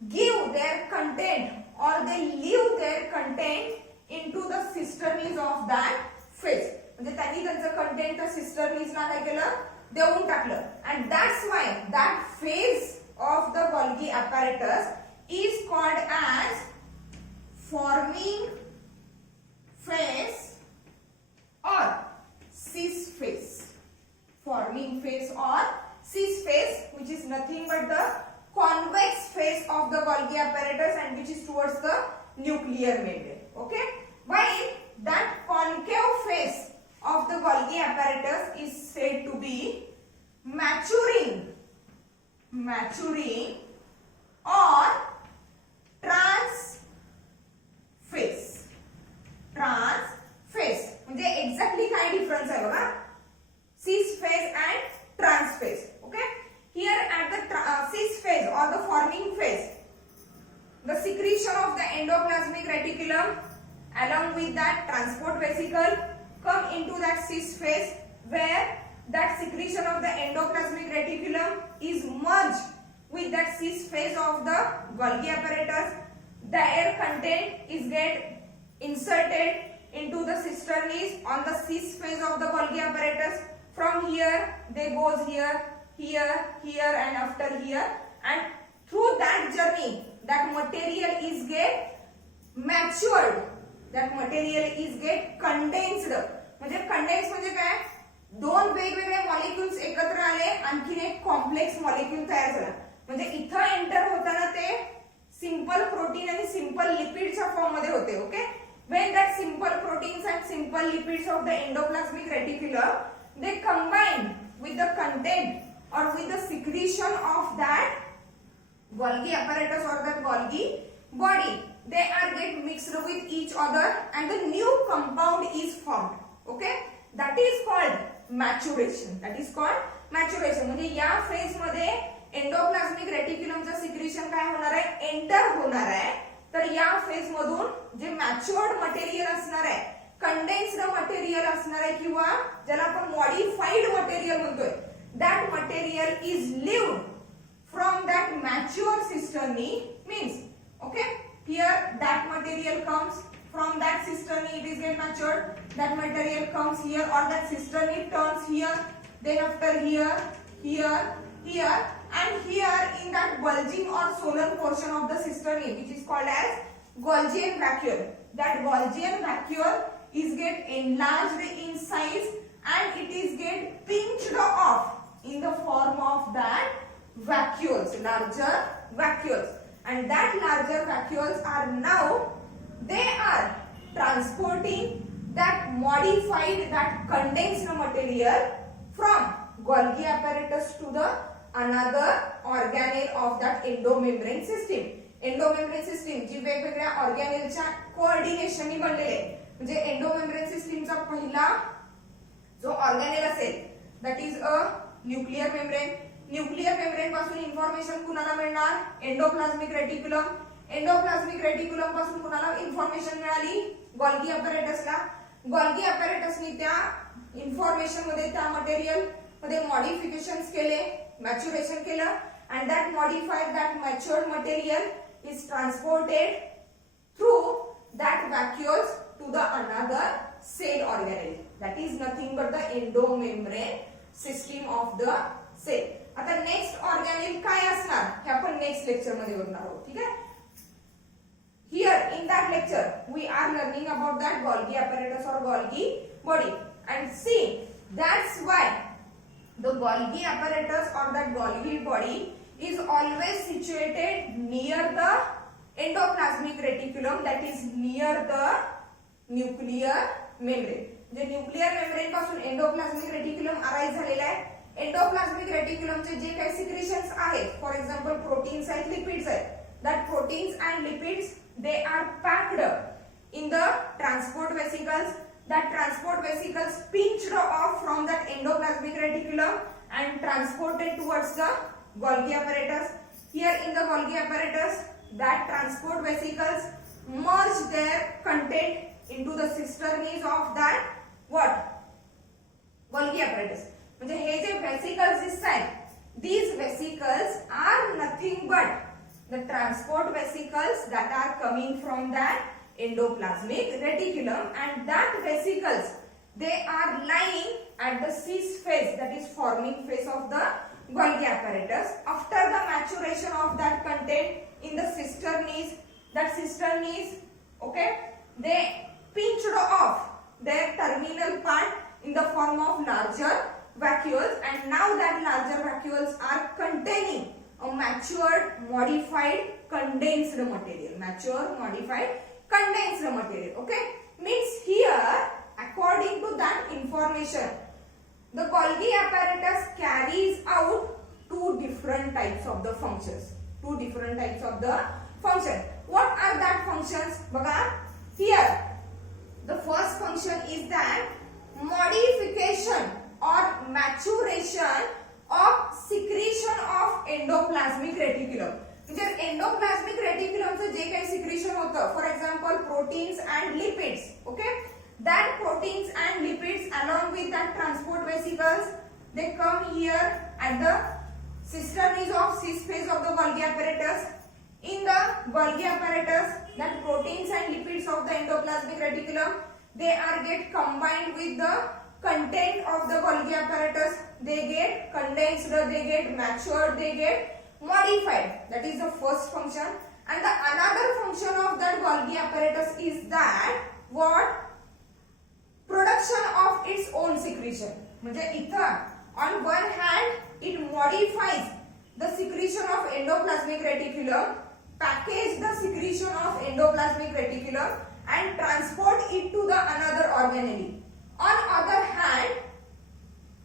give their content or they leave their content into the cisternae of that face. म्हणजे त्यांनी त्यांचं content त्या सिस्टर्नीजला काय केलं? देऊन टाकलं. And that's why that phase of the Golgi apparatus is called as forming phase or cis phase. Forming phase or cis phase, which is nothing but the convex phase of the Golgi apparatus and which is towards the nuclear membrane. Okay, while that concave phase of the Golgi apparatus is said to be maturing or trans phase. Trans phase म्हणजे exactly काय difference आहे बघा, cis phase and trans phase. Okay, here at the cis phase or the forming phase, the secretion of the endoplasmic reticulum along with that transport vesicle come into that cis phase where that secretion of the endoplasmic reticulum is merged with that cis phase of the Golgi apparatus. Their content is get inserted into the cisternae on the cis phase of the Golgi apparatus. From here they goes here, here and after here, and through that journey that material is get matured, that material is get condensed. म्हणजे condense म्हणजे काय, दोन वेगवेगळे molecules एकत्र आले, आणखीन एक complex molecule तयार झाला. म्हणजे इथं एंटर होताना ते सिंपल प्रोटीन आणि सिंपल लिपिडच्या फॉर्म मध्ये होते. Okay, when that simple proteins and simple lipids of the endoplasmic reticulum they combine with the content or with the secretion of that Golgi apparatus or that Golgi body, they are get mixed with each other and the new compound is formed. Okay, that is called maturation. That is called maturation. म्हणजे या phase मध्ये endoplasmic रेटिक्युलमचं secretion काय होणार आहे, enter होणार आहे. तर या फेज मधून जे मॅच्युअर्ड मटेरियल असणार आहे, कंडेन्स्ड मटेरियल असणार आहे किंवा ज्याला आपण मॉडिफाईड मटेरियल म्हणतोय, that material is lived from that mature cisternae means, okay, here that material comes from that cisternae, it is get matured, that material comes here, or that cisternae turns here, then after here, here, here, and here in that bulging or swollen portion of the cisternae, which is called as Golgian vacuole. That Golgian vacuole is get enlarged in size and it is get pinched off in the form of that vacuoles, larger vacuoles, and that larger vacuoles are now, they are transporting that modified, that condensed material from Golgi apparatus to the another organelle of that endomembrane system. Endomembrane system जी वेगवेगळ्या ऑर्गॅनेलच्या कोऑर्डिनेशननी बनलेली आहे. म्हणजे endomembrane सिस्टीमचा पहिला जो ऑर्गॅनेल असेल that is a nuclear membrane. Nuclear membrane पासून इन्फॉर्मेशन कुणाला मिळणार? Endoplasmic reticulum. एंडोप्लाझ्मिक रेटिक्युलम पासून कुणाला इन्फॉर्मेशन मिळाली? गोल्गी apparatusला. गोल्गी apparatusनी त्या इन्फॉर्मेशन मध्ये त्या मटेरियल मध्ये मॉडिफिकेशन्स केले, मॅच्युरेशन केलं, and that modified, that matured material is transported through that vacuoles to the another cell organelle. That is nothing but the endomembrane system of the cell. आता next ऑर्गॅनेल काय असणार हे आपण next lecture मध्ये बघणार आहोत. ठीक आहे. Here in that lecture we are learning about that Golgi apparatus or Golgi body, and see that's why the Golgi apparatus or that Golgi body is always situated near the endoplasmic reticulum, that is near the nuclear membrane. J nuclear membrane पासून endoplasmic reticulum arise झालेला आहे. Endoplasmic रेटिक्युलमचे जे काही सिक्रेशन्स आहेत, for example proteins आहेत, lipids आहेत, that proteins and lipids they are packed in the transport vesicles. That transport vesicles pinched off from that endoplasmic reticulum and transported towards the Golgi apparatus. Here in the Golgi apparatus, that transport vesicles merge their content into the cisternae of that what? Golgi apparatus. म्हणजे हे जे vesicles दिसतात, these vesicles are nothing but the transport vesicles that are coming from that endoplasmic reticulum, and that vesicles they are lying at the cis phase, that is forming phase of the Golgi apparatus. After the maturation of that content in the cisternae, that cisternae, okay, they pinched off their terminal part in the form of larger vacuoles, and now that larger vacuoles are containing a matured, modified, condensed material. Mature, modified, condensed material. Okay, means here, according to that information, the Golgi apparatus carries out two different types of the functions. Two different types of the function. What are that functions? Baga, here, the first function is that modification or maturation of secretion of endoplasmic reticulum. म्हणजे endoplasmic रेटिक्युलमचं जे काही secretion होतं, for example proteins and lipids, okay, that proteins and lipids along with that transport vesicles they come here at the cisternae of cis phase of the Golgi apparatus. In the Golgi apparatus, that proteins and lipids of the endoplasmic reticulum they are get combined with the content of the Golgi apparatus. They get condensed, they get matured, they get modified. That is the first function. And the another function of that Golgi apparatus is that what? Production of its own secretion. म्हणजे इथं on one hand it modifies the secretion of endoplasmic reticulum, package the secretion of endoplasmic reticulum and transport it to the another organelle. On other hand,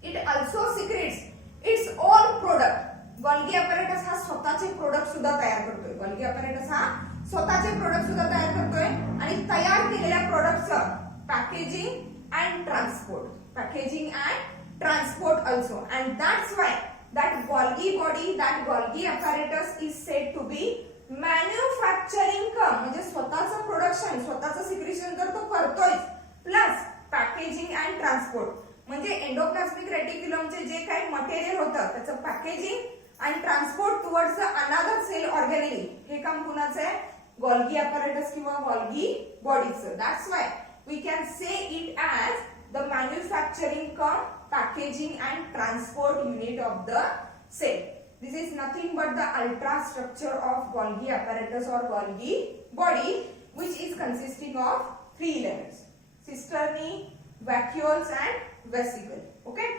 it also secretes its own product. Golgi apparatus हा स्वतःचे product सुद्धा तयार करतोय. Golgi apparatus हा स्वतःचे product सुद्धा तयार करतोय आणि तयार केलेल्या प्रोडक्टचं packaging and transport, packaging and transport also, and that's why that Golgi body, that Golgi apparatus is said to be manufacturing come. म्हणजे स्वतःचं प्रोडक्शन, स्वतःचं सिक्रेशन तर तो करतोय, प्लस पॅकेजिंग अँड ट्रान्सपोर्ट. म्हणजे एंडोप्लाझ्मिक रेटिक्युलमचे जे काही मटेरियल होतं त्याचं packaging and transport towards the another cell organelle. हे काम कुणाचं आहे? Golgi apparatus किंवा Golgi bodyचं. That's why we can say it as the manufacturing cum packaging and transport unit of the cell. This is nothing but the ultrastructure of Golgi apparatus or Golgi body, which is consisting of 3 elements: cisternae, vacuoles and vesicle. Okay,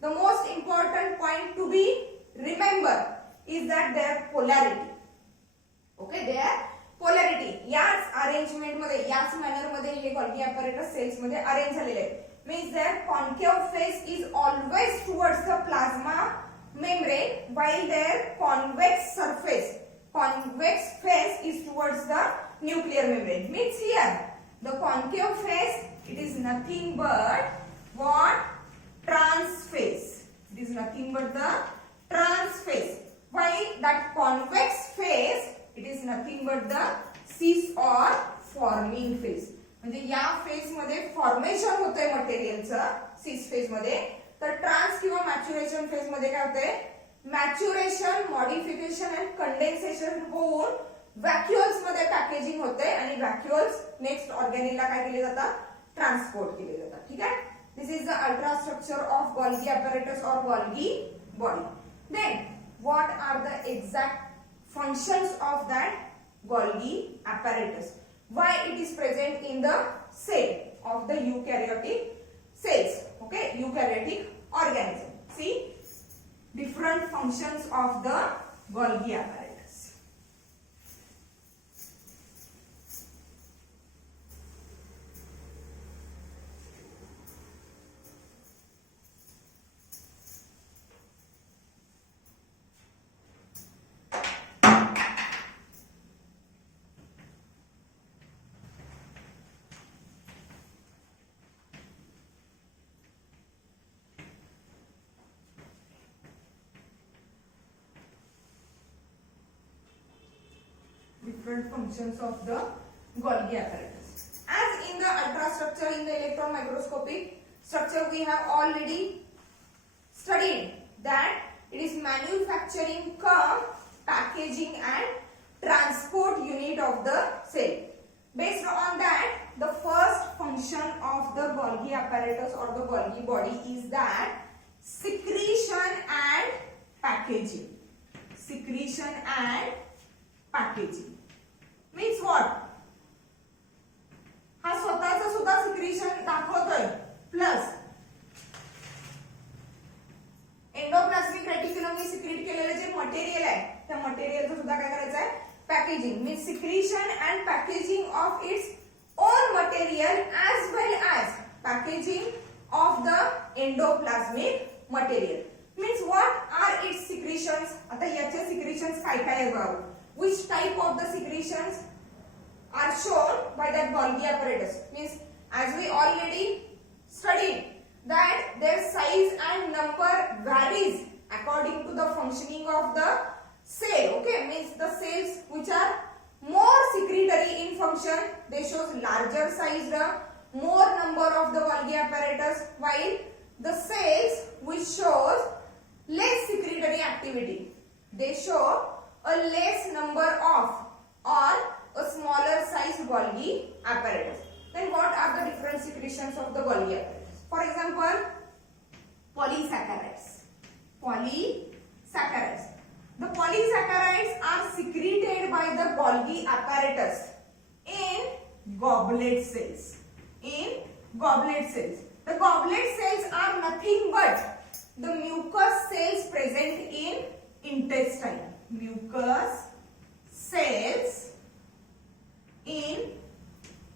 the most important point to be remember is that their polarity. Okay, their polarity. याच arrangement मध्ये, याच manner मध्ये हे Golgi apparatus cells मध्ये arrange झालेले आहेत. Means their concave face is always towards the plasma membrane, while their convex face is towards the nuclear membrane. Means here the concave face, it is nothing but what? Trans phase. It is nothing but the trans phase. While that convex phase, it is nothing but the cis or forming phase. म्हणजे या phase मध्ये formation होतंय मटेरियलचं सिस phase मध्ये, तर trans किंवा maturation phase मध्ये काय होतंय? मॅच्युरेशन, मॉडिफिकेशन अँड कंडेन्सेशन होऊन व्हॅक्युअल्स मध्ये पॅकेजिंग होते आणि व्हॅक्युअल्स नेक्स्ट ऑर्गॅनिलला काय केले जातात? ट्रान्सपोर्ट केले जातात. ठीक आहे. This is the ultrastructure of Golgi apparatus or Golgi body. Then what are the exact functions of that Golgi apparatus? Why it is present in the cell of the eukaryotic cells? Okay, eukaryotic organism. See, different functions of the Golgi apparatus. Different functions of the Golgi apparatus. As in the ultrastructure, in the electron microscopic structure, we have already studied that it is manufacturing cum packaging and transport unit of the cell. Based on that, the first function of the Golgi apparatus or the Golgi body is that secretion and packaging. Secretion and packaging means what? हा स्वतःचा सुद्धा secretion दाखवतोय, plus endoplasmic रेटिक्युलमने secrete केलेले जे material आहे त्या मटेरियलचं सुद्धा काय करायचं आहे? Packaging. Means secretion and packaging of its own material as well as packaging of the endoplasmic material. Means what are its secretions? आता याचे सिक्रीशन्स काय काय आहेत बघा. Which type of the secretions are shown by that Golgi apparatus? Means as we already studied that their size and number varies according to the functioning of the cell. Okay, means the cells which are more secretory in function, they shows larger size, more number of the Golgi apparatus, while the cells which shows less secretory activity, they show a less number of or a smaller size Golgi apparatus. Then what are the different secretions of the Golgi apparatus? For example, polysaccharides. Polysaccharides. The polysaccharides are secreted by the Golgi apparatus in goblet cells. In goblet cells. The goblet cells are nothing but the mucous cells present in intestine. Mucous cells in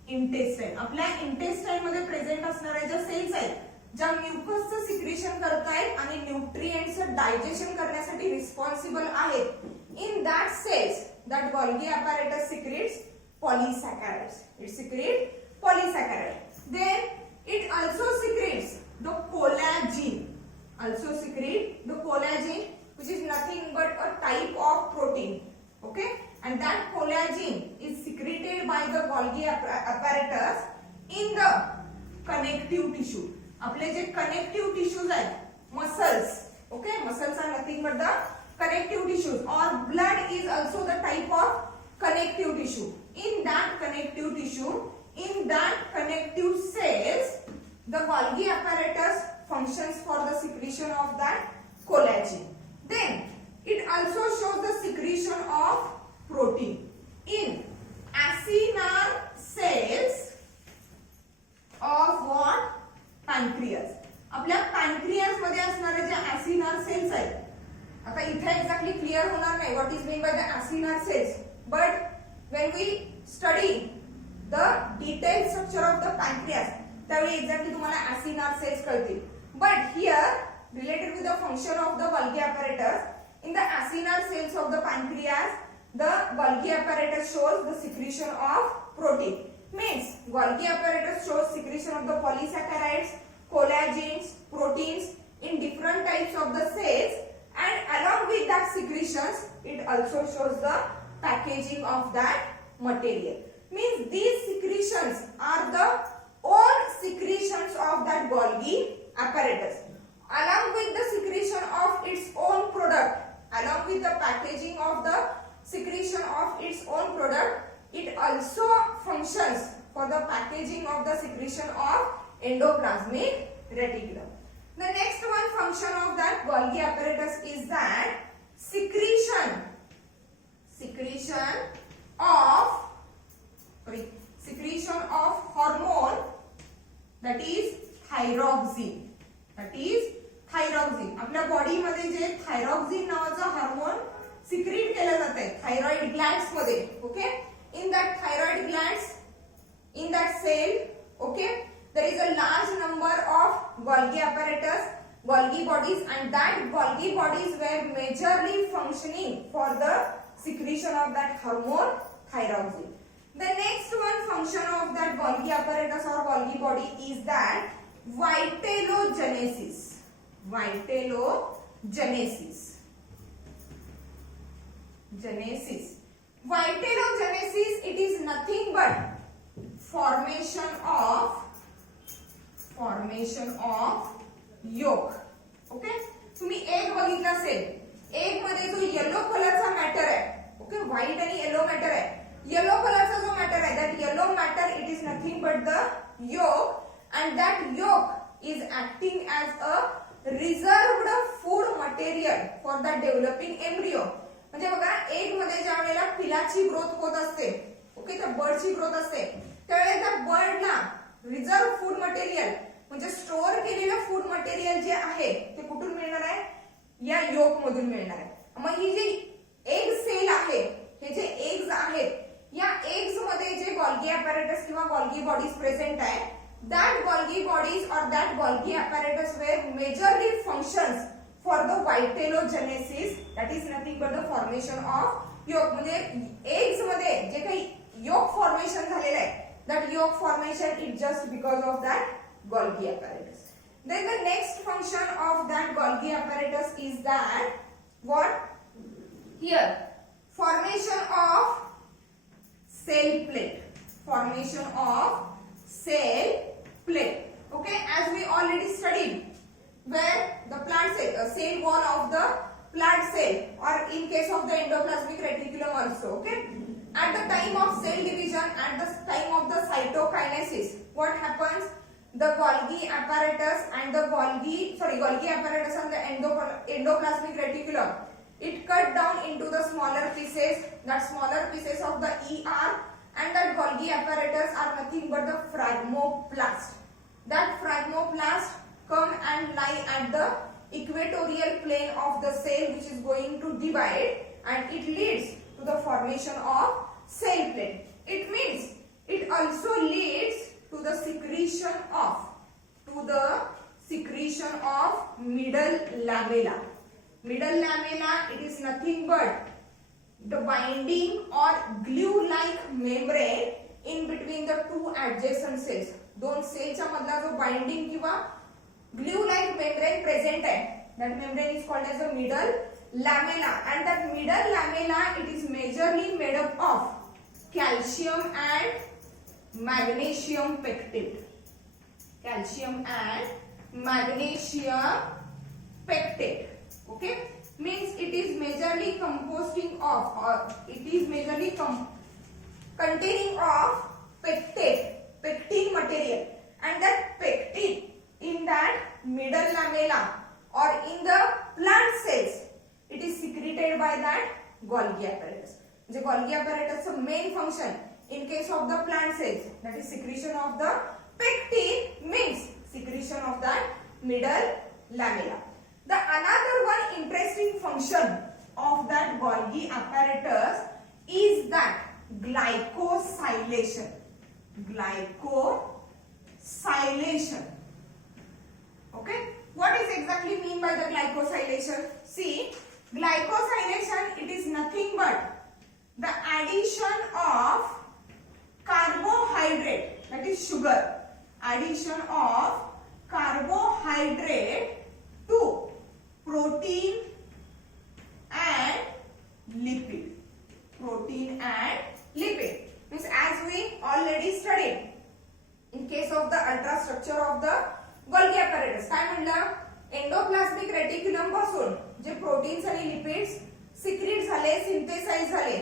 intestine. आपल्या intestine मध्ये present असणाऱ्या ज्या sales आहेत, ज्या म्युकसचं secretion करतायत आणि न्यूट्रिएंट्सचं digestion करण्यासाठी responsible आहेत, in that cells that Golgi apparatus secretes polysaccharides. It secretes polysaccharides. Then it also secretes the collagen. Also secrete the collagen, which is nothing but a type of protein. Okay, and that collagen is secreted by the Golgi apparatus in the connective tissue. आपले जे connective tissues आहेत, muscles. Okay, muscles are nothing but the connective tissues, or blood is also the type of connective tissue. In that connective tissue, in that connective cells, the Golgi apparatus functions for the secretion of that collagen. Then it also shows the secretion of protein. In acinar cells of what? Pancreas. आपल्या पॅनक्रियास मध्ये असणारे जे acinar cells आहेत, आता इथे exactly clear होणार नाही what is mean by the acinar cells, but when we study the detailed structure of the pancreas, त्यावेळी exactly तुम्हाला acinar cells कळतील. But here related with the function of the Golgi apparatus, in the acinar cells of the pancreas, the Golgi apparatus shows the secretion of protein. Means Golgi apparatus shows secretion of the polysaccharides, collagens, proteins in different types of the cells, and along with that secretions, it also shows the packaging of that material. Means these secretions are the own secretions of that Golgi apparatus. Along with the secretion of its own product, along with the packaging of the secretion of its own product, it also functions for the packaging of the secretion of endoplasmic reticulum. The next one function of that Golgi apparatus is that secretion of hormone, that is thyroxine. आपल्या body मध्ये जे thyroxine नावाचं hormone secrete केलं जाते thyroid glands मध्ये. Okay, in that thyroid glands, in that cell, okay, there is a large number of Golgi apparatus, Golgi bodies, and that Golgi bodies were majorly functioning for the secretion of that hormone thyroxine. The next one function of that Golgi apparatus or Golgi body is that vitellogenesis. Vitellogenesis, it is nothing but formation of yolk. Okay, तुम्ही egg बघितलं असेल, egg मध्ये जो yellow कलरचा matter आहे, okay, white आणि yellow matter आहे. Yellow कलरचा जो मॅटर आहे, that yellow matter it is nothing but the yolk, and that yolk is acting as a reserved food material for the developing embryo. म्हणजे बघा, egg मध्ये ज्या वेळेला पिलाची ग्रोथ होत असते, ओके, त्या बर्डची ग्रोथ असते, त्यावेळेला त्या बर्डला रिझर्व फूड मटेरियल म्हणजे स्टोअर केलेलं फूड मटेरियल जे आहे ते कुठून मिळणार आहे? या योक मधून मिळणार आहे. मग ही जी एग सेल आहे, हे जे एग्स आहेत, या एग्स मध्ये जे Golgi apparatus किंवा Golgi bodies प्रेझेंट आहे, that Golgi bodies or that Golgi apparatus where majorly functions for the vitellogenesis, that is nothing but the formation of yolk. म्हणजे एग्स मध्ये जे काही yolk formation झालेलं आहे, that yolk formation is just because of that Golgi apparatus. Then the next function of that Golgi apparatus is that what? Here, formation of cell plate. Okay, as we already studied, where the plant cell wall of the plant cell, or in case of the endoplasmic reticulum also. Okay, at the time of cell division, at the time of the cytokinesis, what happens? The Golgi apparatus and the Golgi apparatus and the endoplasmic reticulum, it cut down into the smaller pieces, that smaller pieces of the ER, and that Golgi apparatus are nothing but the phragmoplast. That phragmoplast come and lie at the equatorial plane of the cell, which is going to divide, and it leads to the formation of cell plate. It means it also leads to the secretion of middle lamella. Middle lamella, it is nothing but the binding or glue-like membrane in between the two adjacent cells. दोन सेलच्या मधला जो binding किंवा glue-like membrane present आहे, that membrane is called as a middle lamella, and that middle lamella, it is majorly made up of calcium and magnesium pectate. Okay, means it is majorly composing of, or it is majorly containing of pectin material, and that pectin in that middle lamella or in the plant cells, it is secreted by that Golgi apparatus. The Golgi apparatus main function in case of the plant cells, that is secretion of the pectin, means secretion of that middle lamella. The another one interesting function of that Golgi apparatus is that glycosylation. Glycosylation. Okay, what is exactly mean by the glycosylation? See, glycosylation, it is nothing but the addition of carbohydrate, that is sugar, addition of carbohydrate to protein and lipid. Protein and lipid means, as we already studied in case of the ultrastructure of the Golgi apparatus, काय म्हणलं, endoplasmic reticulum पासून जे proteins आणि lipids secrete झाले, synthesise झाले,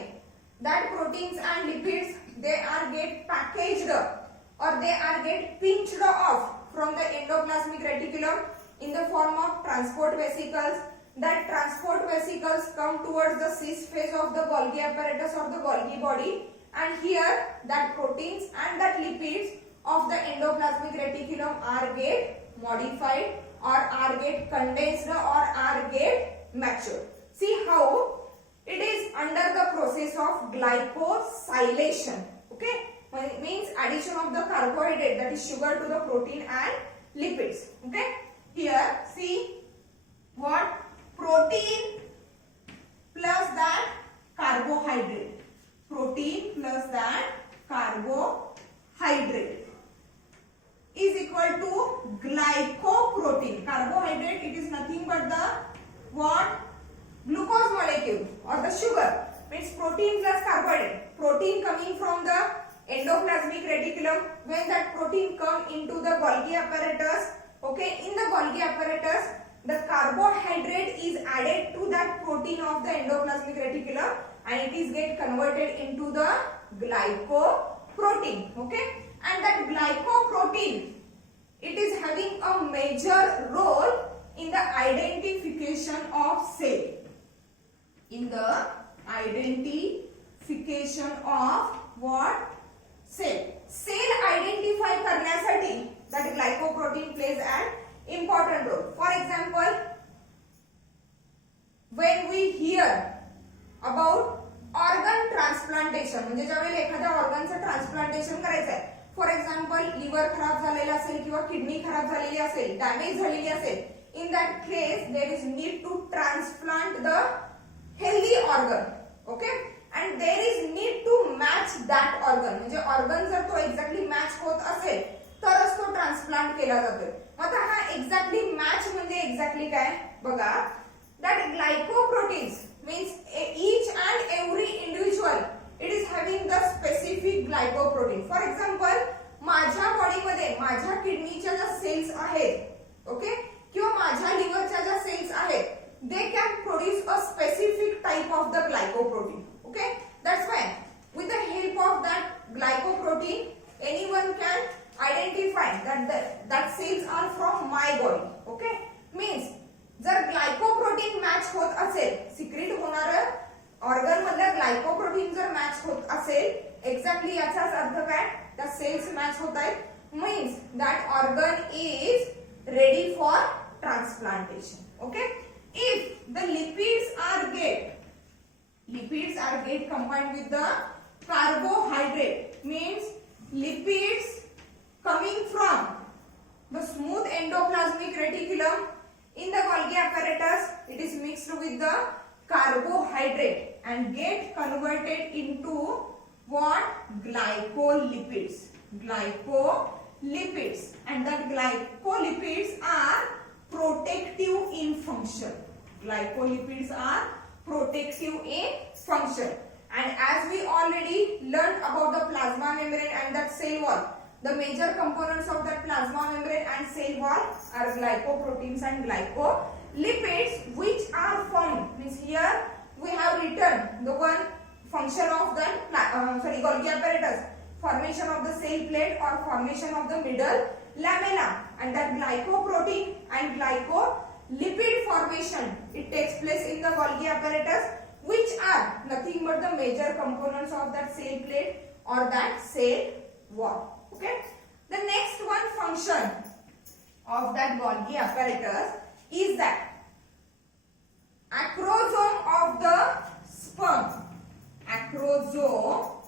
that proteins and lipids, they are get packaged or they are get pinched off from the endoplasmic reticulum in the form of transport vesicles. That transport vesicles come towards the cis phase of the Golgi apparatus or the Golgi body, and here that proteins and that lipids of the endoplasmic reticulum are get modified or are get condensed or are get matured. See how it is under the process of glycosylation. Okay, it means addition of the carbohydrate, that is sugar, to the protein and lipids. Okay, here see what, protein plus that carbohydrate, protein plus that carbohydrate is equal to glycoprotein. Carbohydrate, it is nothing but the what, glucose molecule or the sugar, means protein plus carbohydrate. Protein coming from the endoplasmic reticulum, when that protein come into the Golgi apparatus, okay, in the Golgi apparatus the carbohydrate is added to that protein of the endoplasmic reticulum and it is get converted into the glycoprotein. Okay, and that glycoprotein, it is having a major role in the identification of cell. In the identification of what, cell. Cell identify करण्यासाठी that glycoprotein plays an important role. For example, when we hear about organ transplantation, म्हणजे ज्यावेळेला एखाद्या ऑर्गनचं transplantation करायचं आहे, for example liver खराब झालेला असेल किंवा किडनी खराब झालेली असेल, डॅमेज झालेली असेल, in that case there is need to transplant the healthy organ. Okay, and there is need to match that organ, म्हणजे ऑर्गन जर तो एक्झॅक्टली मॅच होत असेल तरच तो ट्रान्सप्लांट केला जातो. आता हा एक्झॅक्टली मॅच म्हणजे एक्झॅक्टली काय बघा, that glycoproteins means each and every individual, it is having the specific glycoprotein. For example, माझ्या बॉडी मध्ये माझ्या किडनीच्या ज्या सेल्स आहेत, ओके, किंवा माझ्या लिव्हरच्या ज्या सेल्स आहेत, they can produce a specific type of the glycoprotein. Okay, that's why with the help of that glycoprotein anyone can identify that cells are from my body. Okay, means जर glycoprotein match होत असेल, secrete होणारं organ मधलं glycoprotein जर match होत असेल, exactly याचाच अर्थ काय, त्या सेल्स मॅच होत आहेत, means that organ is ready for transplantation. Okay, if the lipids are get combined with the carbohydrate, means lipids coming from the smooth endoplasmic reticulum in the Golgi apparatus, it is mixed with the carbohydrate and get converted into what, glycolipids. Glycolipids, and that glycolipids are protective in function. Glycolipids are protective in function, and as we already learned about the plasma membrane and that cell wall, the major components of that plasma membrane and cell wall are glycoproteins and glycolipids. lipids which are formed, means here we have written the one function of the Golgi apparatus, formation of the cell plate or formation of the middle lamella, and that glycoprotein and glycolipid formation, it takes place in the Golgi apparatus, which are nothing but the major components of that cell plate or that cell wall. Okay. The next one function of that Golgi apparatus is that acrosome of the sperm. Acrosome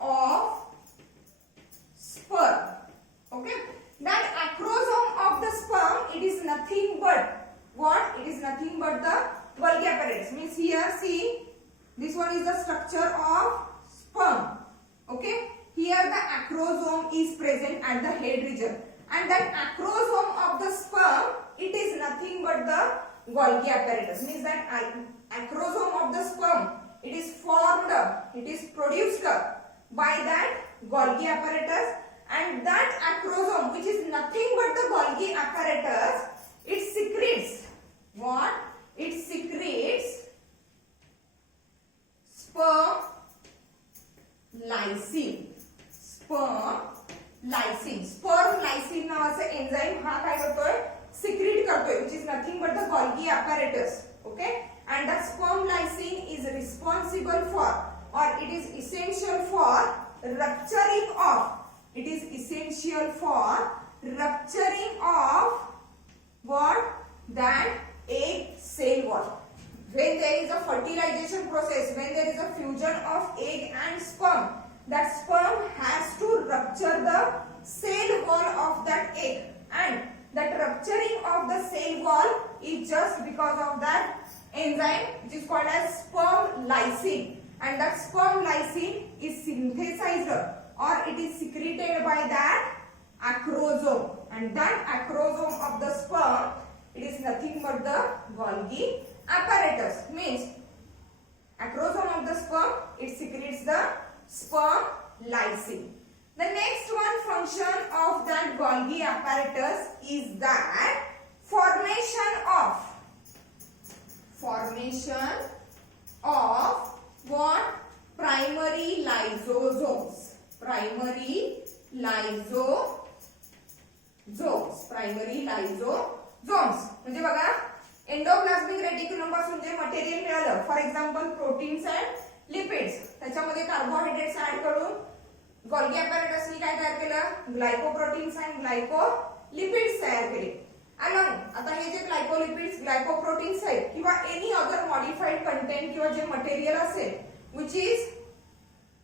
of sperm. Okay. That acrosome of the sperm, it is nothing but what? It is nothing but the Golgi apparatus. Means here, see, this one is the structure of sperm. Okay. Here the acrosome is present at the head region, and that acrosome of the sperm, it is nothing but the Golgi apparatus. Means that acrosome of the sperm, it is formed, it is produced by that Golgi apparatus, and that acrosome, which is nothing but the Golgi apparatus, it secretes what? It secretes sperm lysine. Sperm lysine नावाचा enzyme हा काय करतोय? Secrete करतोय, which is nothing but the Golgi apparatus. Okay, and that sperm lysine is responsible for, or it is essential for rupturing of. It is essential for rupturing of what? That egg cell wall. When there is a fertilization process, when there is a fusion of egg and sperm, that sperm has to rupture the cell wall of that egg, and that rupturing of the cell wall is just because of that enzyme which is called as sperm lysine, and that sperm lysine is synthesized or it is secreted by that acrosome, and that acrosome of the sperm, it is nothing but the Golgi apparatus. Means acrosome of the sperm, it secretes the sperm lysine. The next one function of that Golgi apparatus is that formation of what? Primary lysosomes. Primary lysosomes. म्हणजे बघा, endoplasmic reticulum पासून जे material मिळालं, for example proteins and lipids, त्याच्यामध्ये carbohydrates add करून Golgi apparatusनी काय तयार केलं? Glycoproteins and glycolipids तयार केले. अलॉंग आता हे जे ग्लायकोलिपिड्स, ग्लायकोप्रोटीन्स आहेत किंवा एनी अदर मॉडिफाइड कंटेंट किंवा जे मटेरियल असेल which is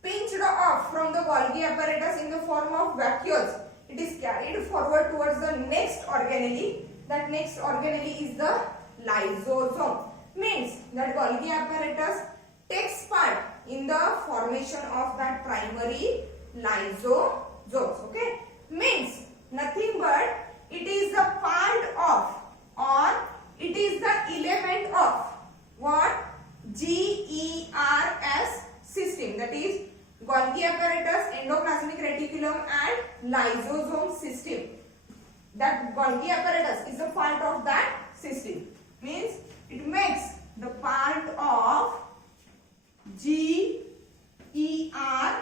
pinched off from the Golgi apparatus in the form of vacuoles, it is carried forward towards the next organelle. That next organelle is the lysosome. Means that Golgi apparatus takes part in the formation of that primary lysosomes. Okay, means nothing but it is the part of, or it is the element of what? GERS system, that is Golgi apparatus, endoplasmic reticulum and lysosome system. That Golgi apparatus is a part of that system. Means it makes the part of GERL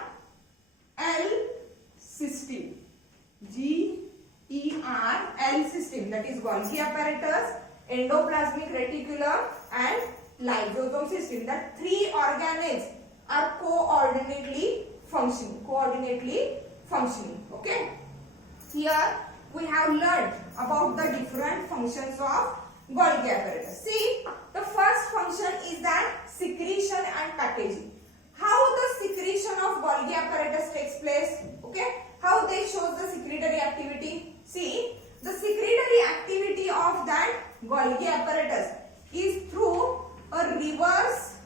system. GERL system, that is Golgi apparatus, endoplasmic reticulum and lysosome system. That three organelles are coordinately functioning. Okay. Here we have learned about the different functions of Golgi apparatus. See, the first function is that secretion and packaging. How the secretion of Golgi apparatus takes place? Okay. How they shows the secretory activity? See, the secretory activity of that Golgi apparatus is through a reverse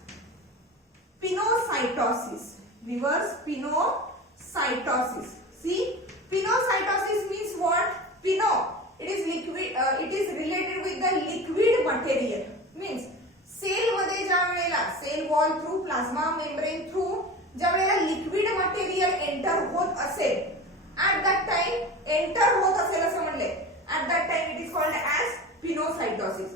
pinocytosis. See, pinocytosis means what? Pino, it is liquid. It is related with the liquid material. Means cell मध्ये ज्या वेळेला cell wall through, plasma membrane through ज्या वेळेला liquid material enter होत असेल, at that time enter होत असेल असं म्हणले, at that time it is called as pinocytosis.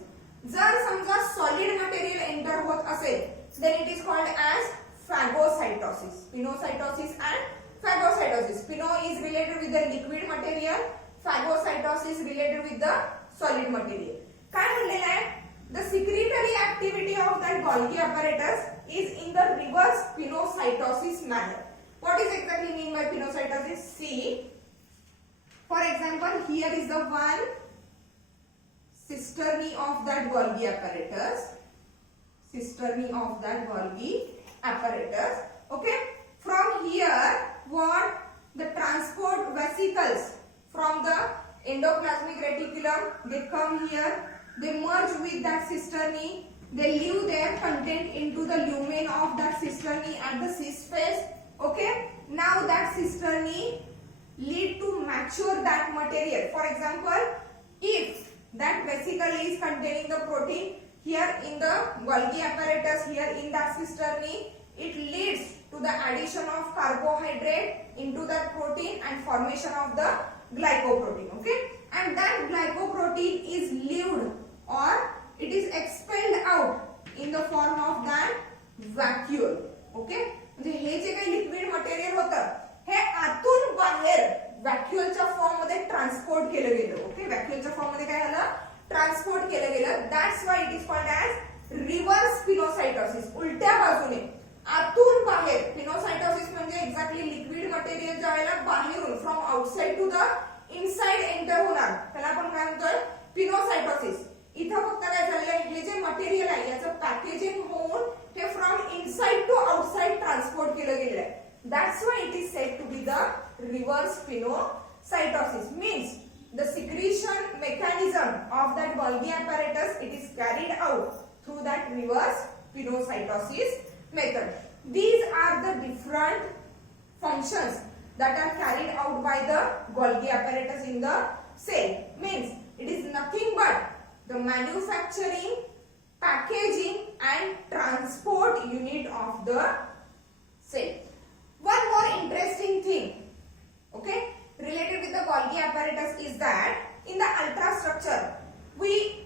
जर समजा सॉलिड मटेरियल एंटर होत असेल then it is called as phagocytosis. Pinocytosis and phagocytosis. Pino is related with the liquid material, phagocytosis related with the solid material. काय म्हणलेलं आहे? The secretory activity of that Golgi apparatus is in the reverse pinocytosis manner. What is exactly mean by pinocytosis? See, for example, here is the one cisternae of that Golgi apparatus. Cisternae of that Golgi apparatus. Okay. From here, what the transport vesicles from the endoplasmic reticulum, they come here, they merge with that cisternae, they leave their content into the lumen of that cisternae at the cis phase. Okay. Now that cisternae lead to mature that material. For example, if that vesicle is containing the protein, here in the Golgi apparatus, here in that cisternae, it leads to the addition of carbohydrate into that protein and formation of the glycoprotein. Okay, and that glycoprotein is lived or it is expelled out in the form of that vacuole. Okay, म्हणजे हे जे काही liquid material होतं हे आतून बाहेर व्हॅक्युअलच्या form मध्ये transport केलं गेलं. Okay, व्हॅक्युअलच्या form मध्ये काय झालं? ट्रान्सपोर्ट केलं गेलं. That's why it is called as reverse pinocytosis. उलट्या बाजूने आतून बाहेर. पिनोसायटोसिस म्हणजे एक्झॅक्टली लिक्विड मटेरियल ज्या वेळेला बाहेरून from outside to the inside enter होणार त्याला आपण काय म्हणतोय? पिनोसायटोसिस. इथं फक्त काय झालंय? हे जे मटेरियल आहे याचं पॅकेजिंग होऊन हे from inside to outside transport केलं गेलं आहे. That's why it is said to be the reverse pinocytosis. Means the secretion mechanism of that Golgi apparatus, it is carried out through that reverse pinocytosis method. These are the different functions that are carried out by the Golgi apparatus in the cell. Means it is nothing but the manufacturing, packaging and transport unit of the cell. One more interesting thing, okay, related with the Golgi apparatus is that in the ultrastructure we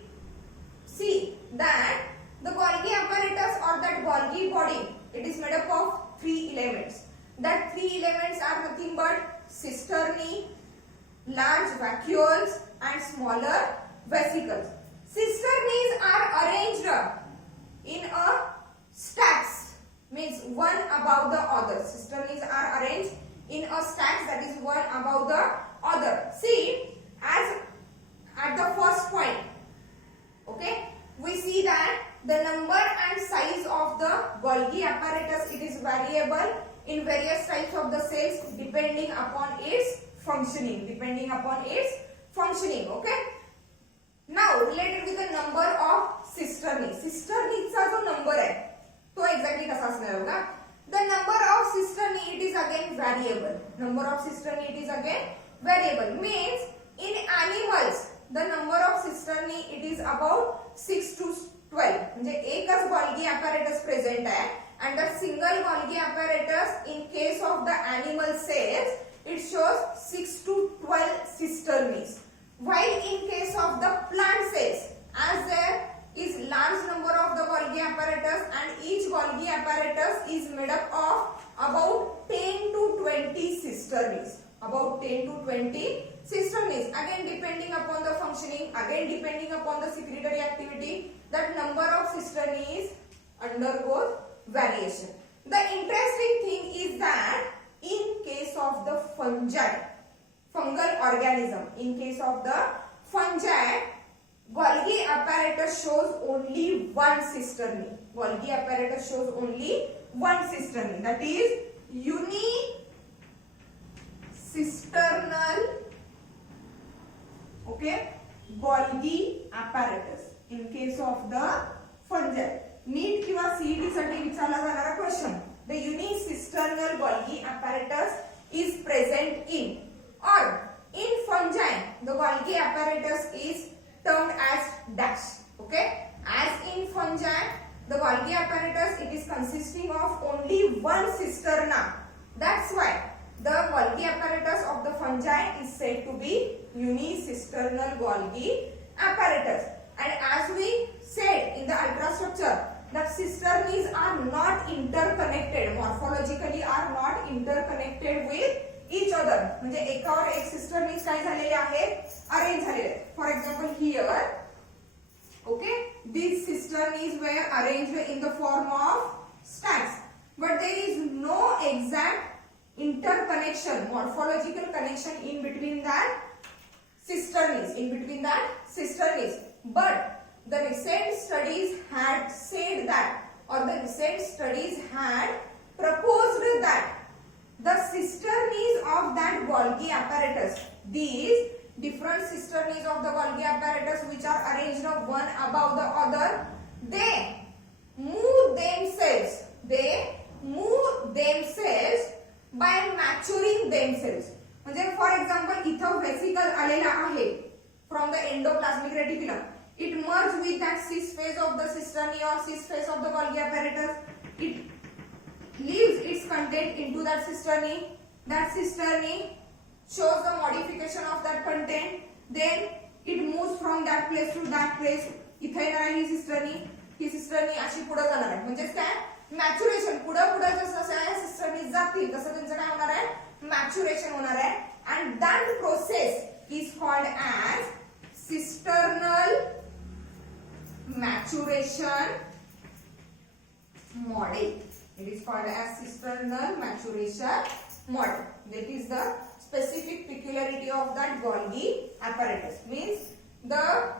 see that the Golgi apparatus or that Golgi body, it is made up of 3 elements. That 3 elements are nothing but cisternae, large vacuoles and smaller vesicles. Cisternaes are arranged in a stacks. Means one above the other. Cisternaes are arranged in a stacks, that is one above the other. See, as at the first point, okay, we see that the number and size of the Golgi apparatus, it is variable in various types of the cells depending upon its functioning. Depending upon its functioning. Okay. Now related with the number of cisternae. Cisternae चा जो number है तो exactly कसा असणार बघा. The number of cisternae it is again variable. Number of cisternae it is again variable. Means in animals the number of cisternae it is about 6 to 12. म्हणजे एकच Golgi apparatus present आहे and that single Golgi apparatus in case of the animal cells it shows 6 to 12 cisternaes. While in case of the plant cells, as there is large number of the Golgi apparatus and each Golgi apparatus is made up of about 10 to 20 cisternaes. About 10 to 20 cisternaes. Again depending upon the functioning, again depending upon the secretory activity, that number of cisternaes undergoes variation. The interesting thing is that in case of the fungi, fungal organism, in case of the fungi, Golgi apparatus shows only one cisternae. Golgi apparatus shows only one cisternae. That is unicisternal, okay, Golgi apparatus in case of the fungi. NEET किंवा CET साठी विचारला जाणारा question. The unicisternal Golgi apparatus is present in, or in fungi the Golgi apparatus is termed as dash. Okay, as in fungi the Golgi apparatus it is consisting of only one cisterna. That's why the Golgi apparatus of the fungi is said to be unicisternal Golgi apparatus. And as we said in the ultrastructure that cisterns are not interconnected, morphologically are not interconnected with each other. म्हणजे एकावर एक cisterns काय झालेले आहेत, arrange झालेले. For example here, okay, these cisterns were arranged in the form of stacks, but there is no exact interconnection, morphological connection in between that cisterns. But the recent studies had said that, or the recent studies had proposed that the cisterns of that Golgi apparatus, these different cisterns of the Golgi apparatus which are arranged one above the other, they move themselves by maturing themselves. म्हणजे for example इथं vesicle आलेला आहे from the endoplasmic reticulum, it merges with that cis phase of the cisternae or cis phase of the Golgi apparatus. It leaves its content into that cisternae. That cisternae shows the modification of that content. Then it moves from that place to that place. इथे येणार आहे ही cisternae अशी पुढे जाणार आहे. म्हणजे काय maturation, पुढे जसं cisternae जातील तसं त्यांचं काय होणार आहे, मॅच्युरेशन होणार आहे. And that process is called as cisternal maturation model. It is called as cisternal maturation model. That is the specific peculiarity of that Golgi apparatus. Means the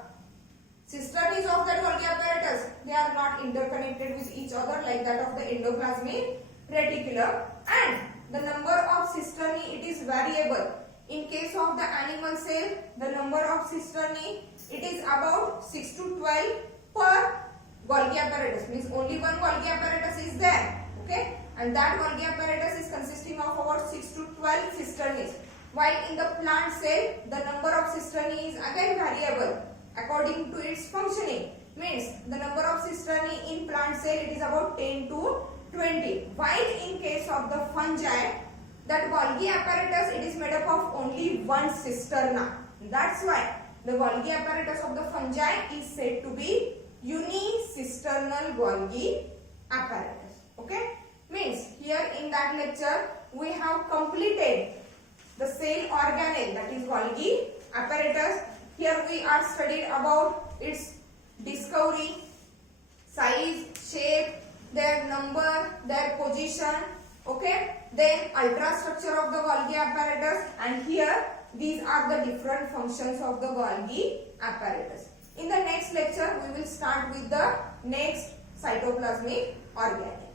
cisterns of that Golgi apparatus, they are not interconnected with each other like that of the endoplasmic reticulum, and the number of cisternae, it is variable. In case of the animal cell, the number of cisternae, it is about 6 to 12 per Golgi apparatus. Means only one Golgi apparatus is there, okay, and that Golgi apparatus is consisting of about 6 to 12 cisternae. While in the plant cell, the number of cisternae is again variable according to its functioning. Means the number of cisternae in plant cell, it is about 10 to 20. While in case of the fungi, that Golgi apparatus, it is made up of only one cisterna. That's why the Golgi apparatus of the fungi is said to be unicisternal Golgi apparatus. Okay? Means here in that lecture we have completed the cell organelle, that is Golgi apparatus. Here we are studied about its discovery, size, shape, their number, their position, okay, then ultrastructure of the Golgi apparatus, and here these are the different functions of the Golgi apparatus. In the next lecture we will start with the next cytoplasmic organelle.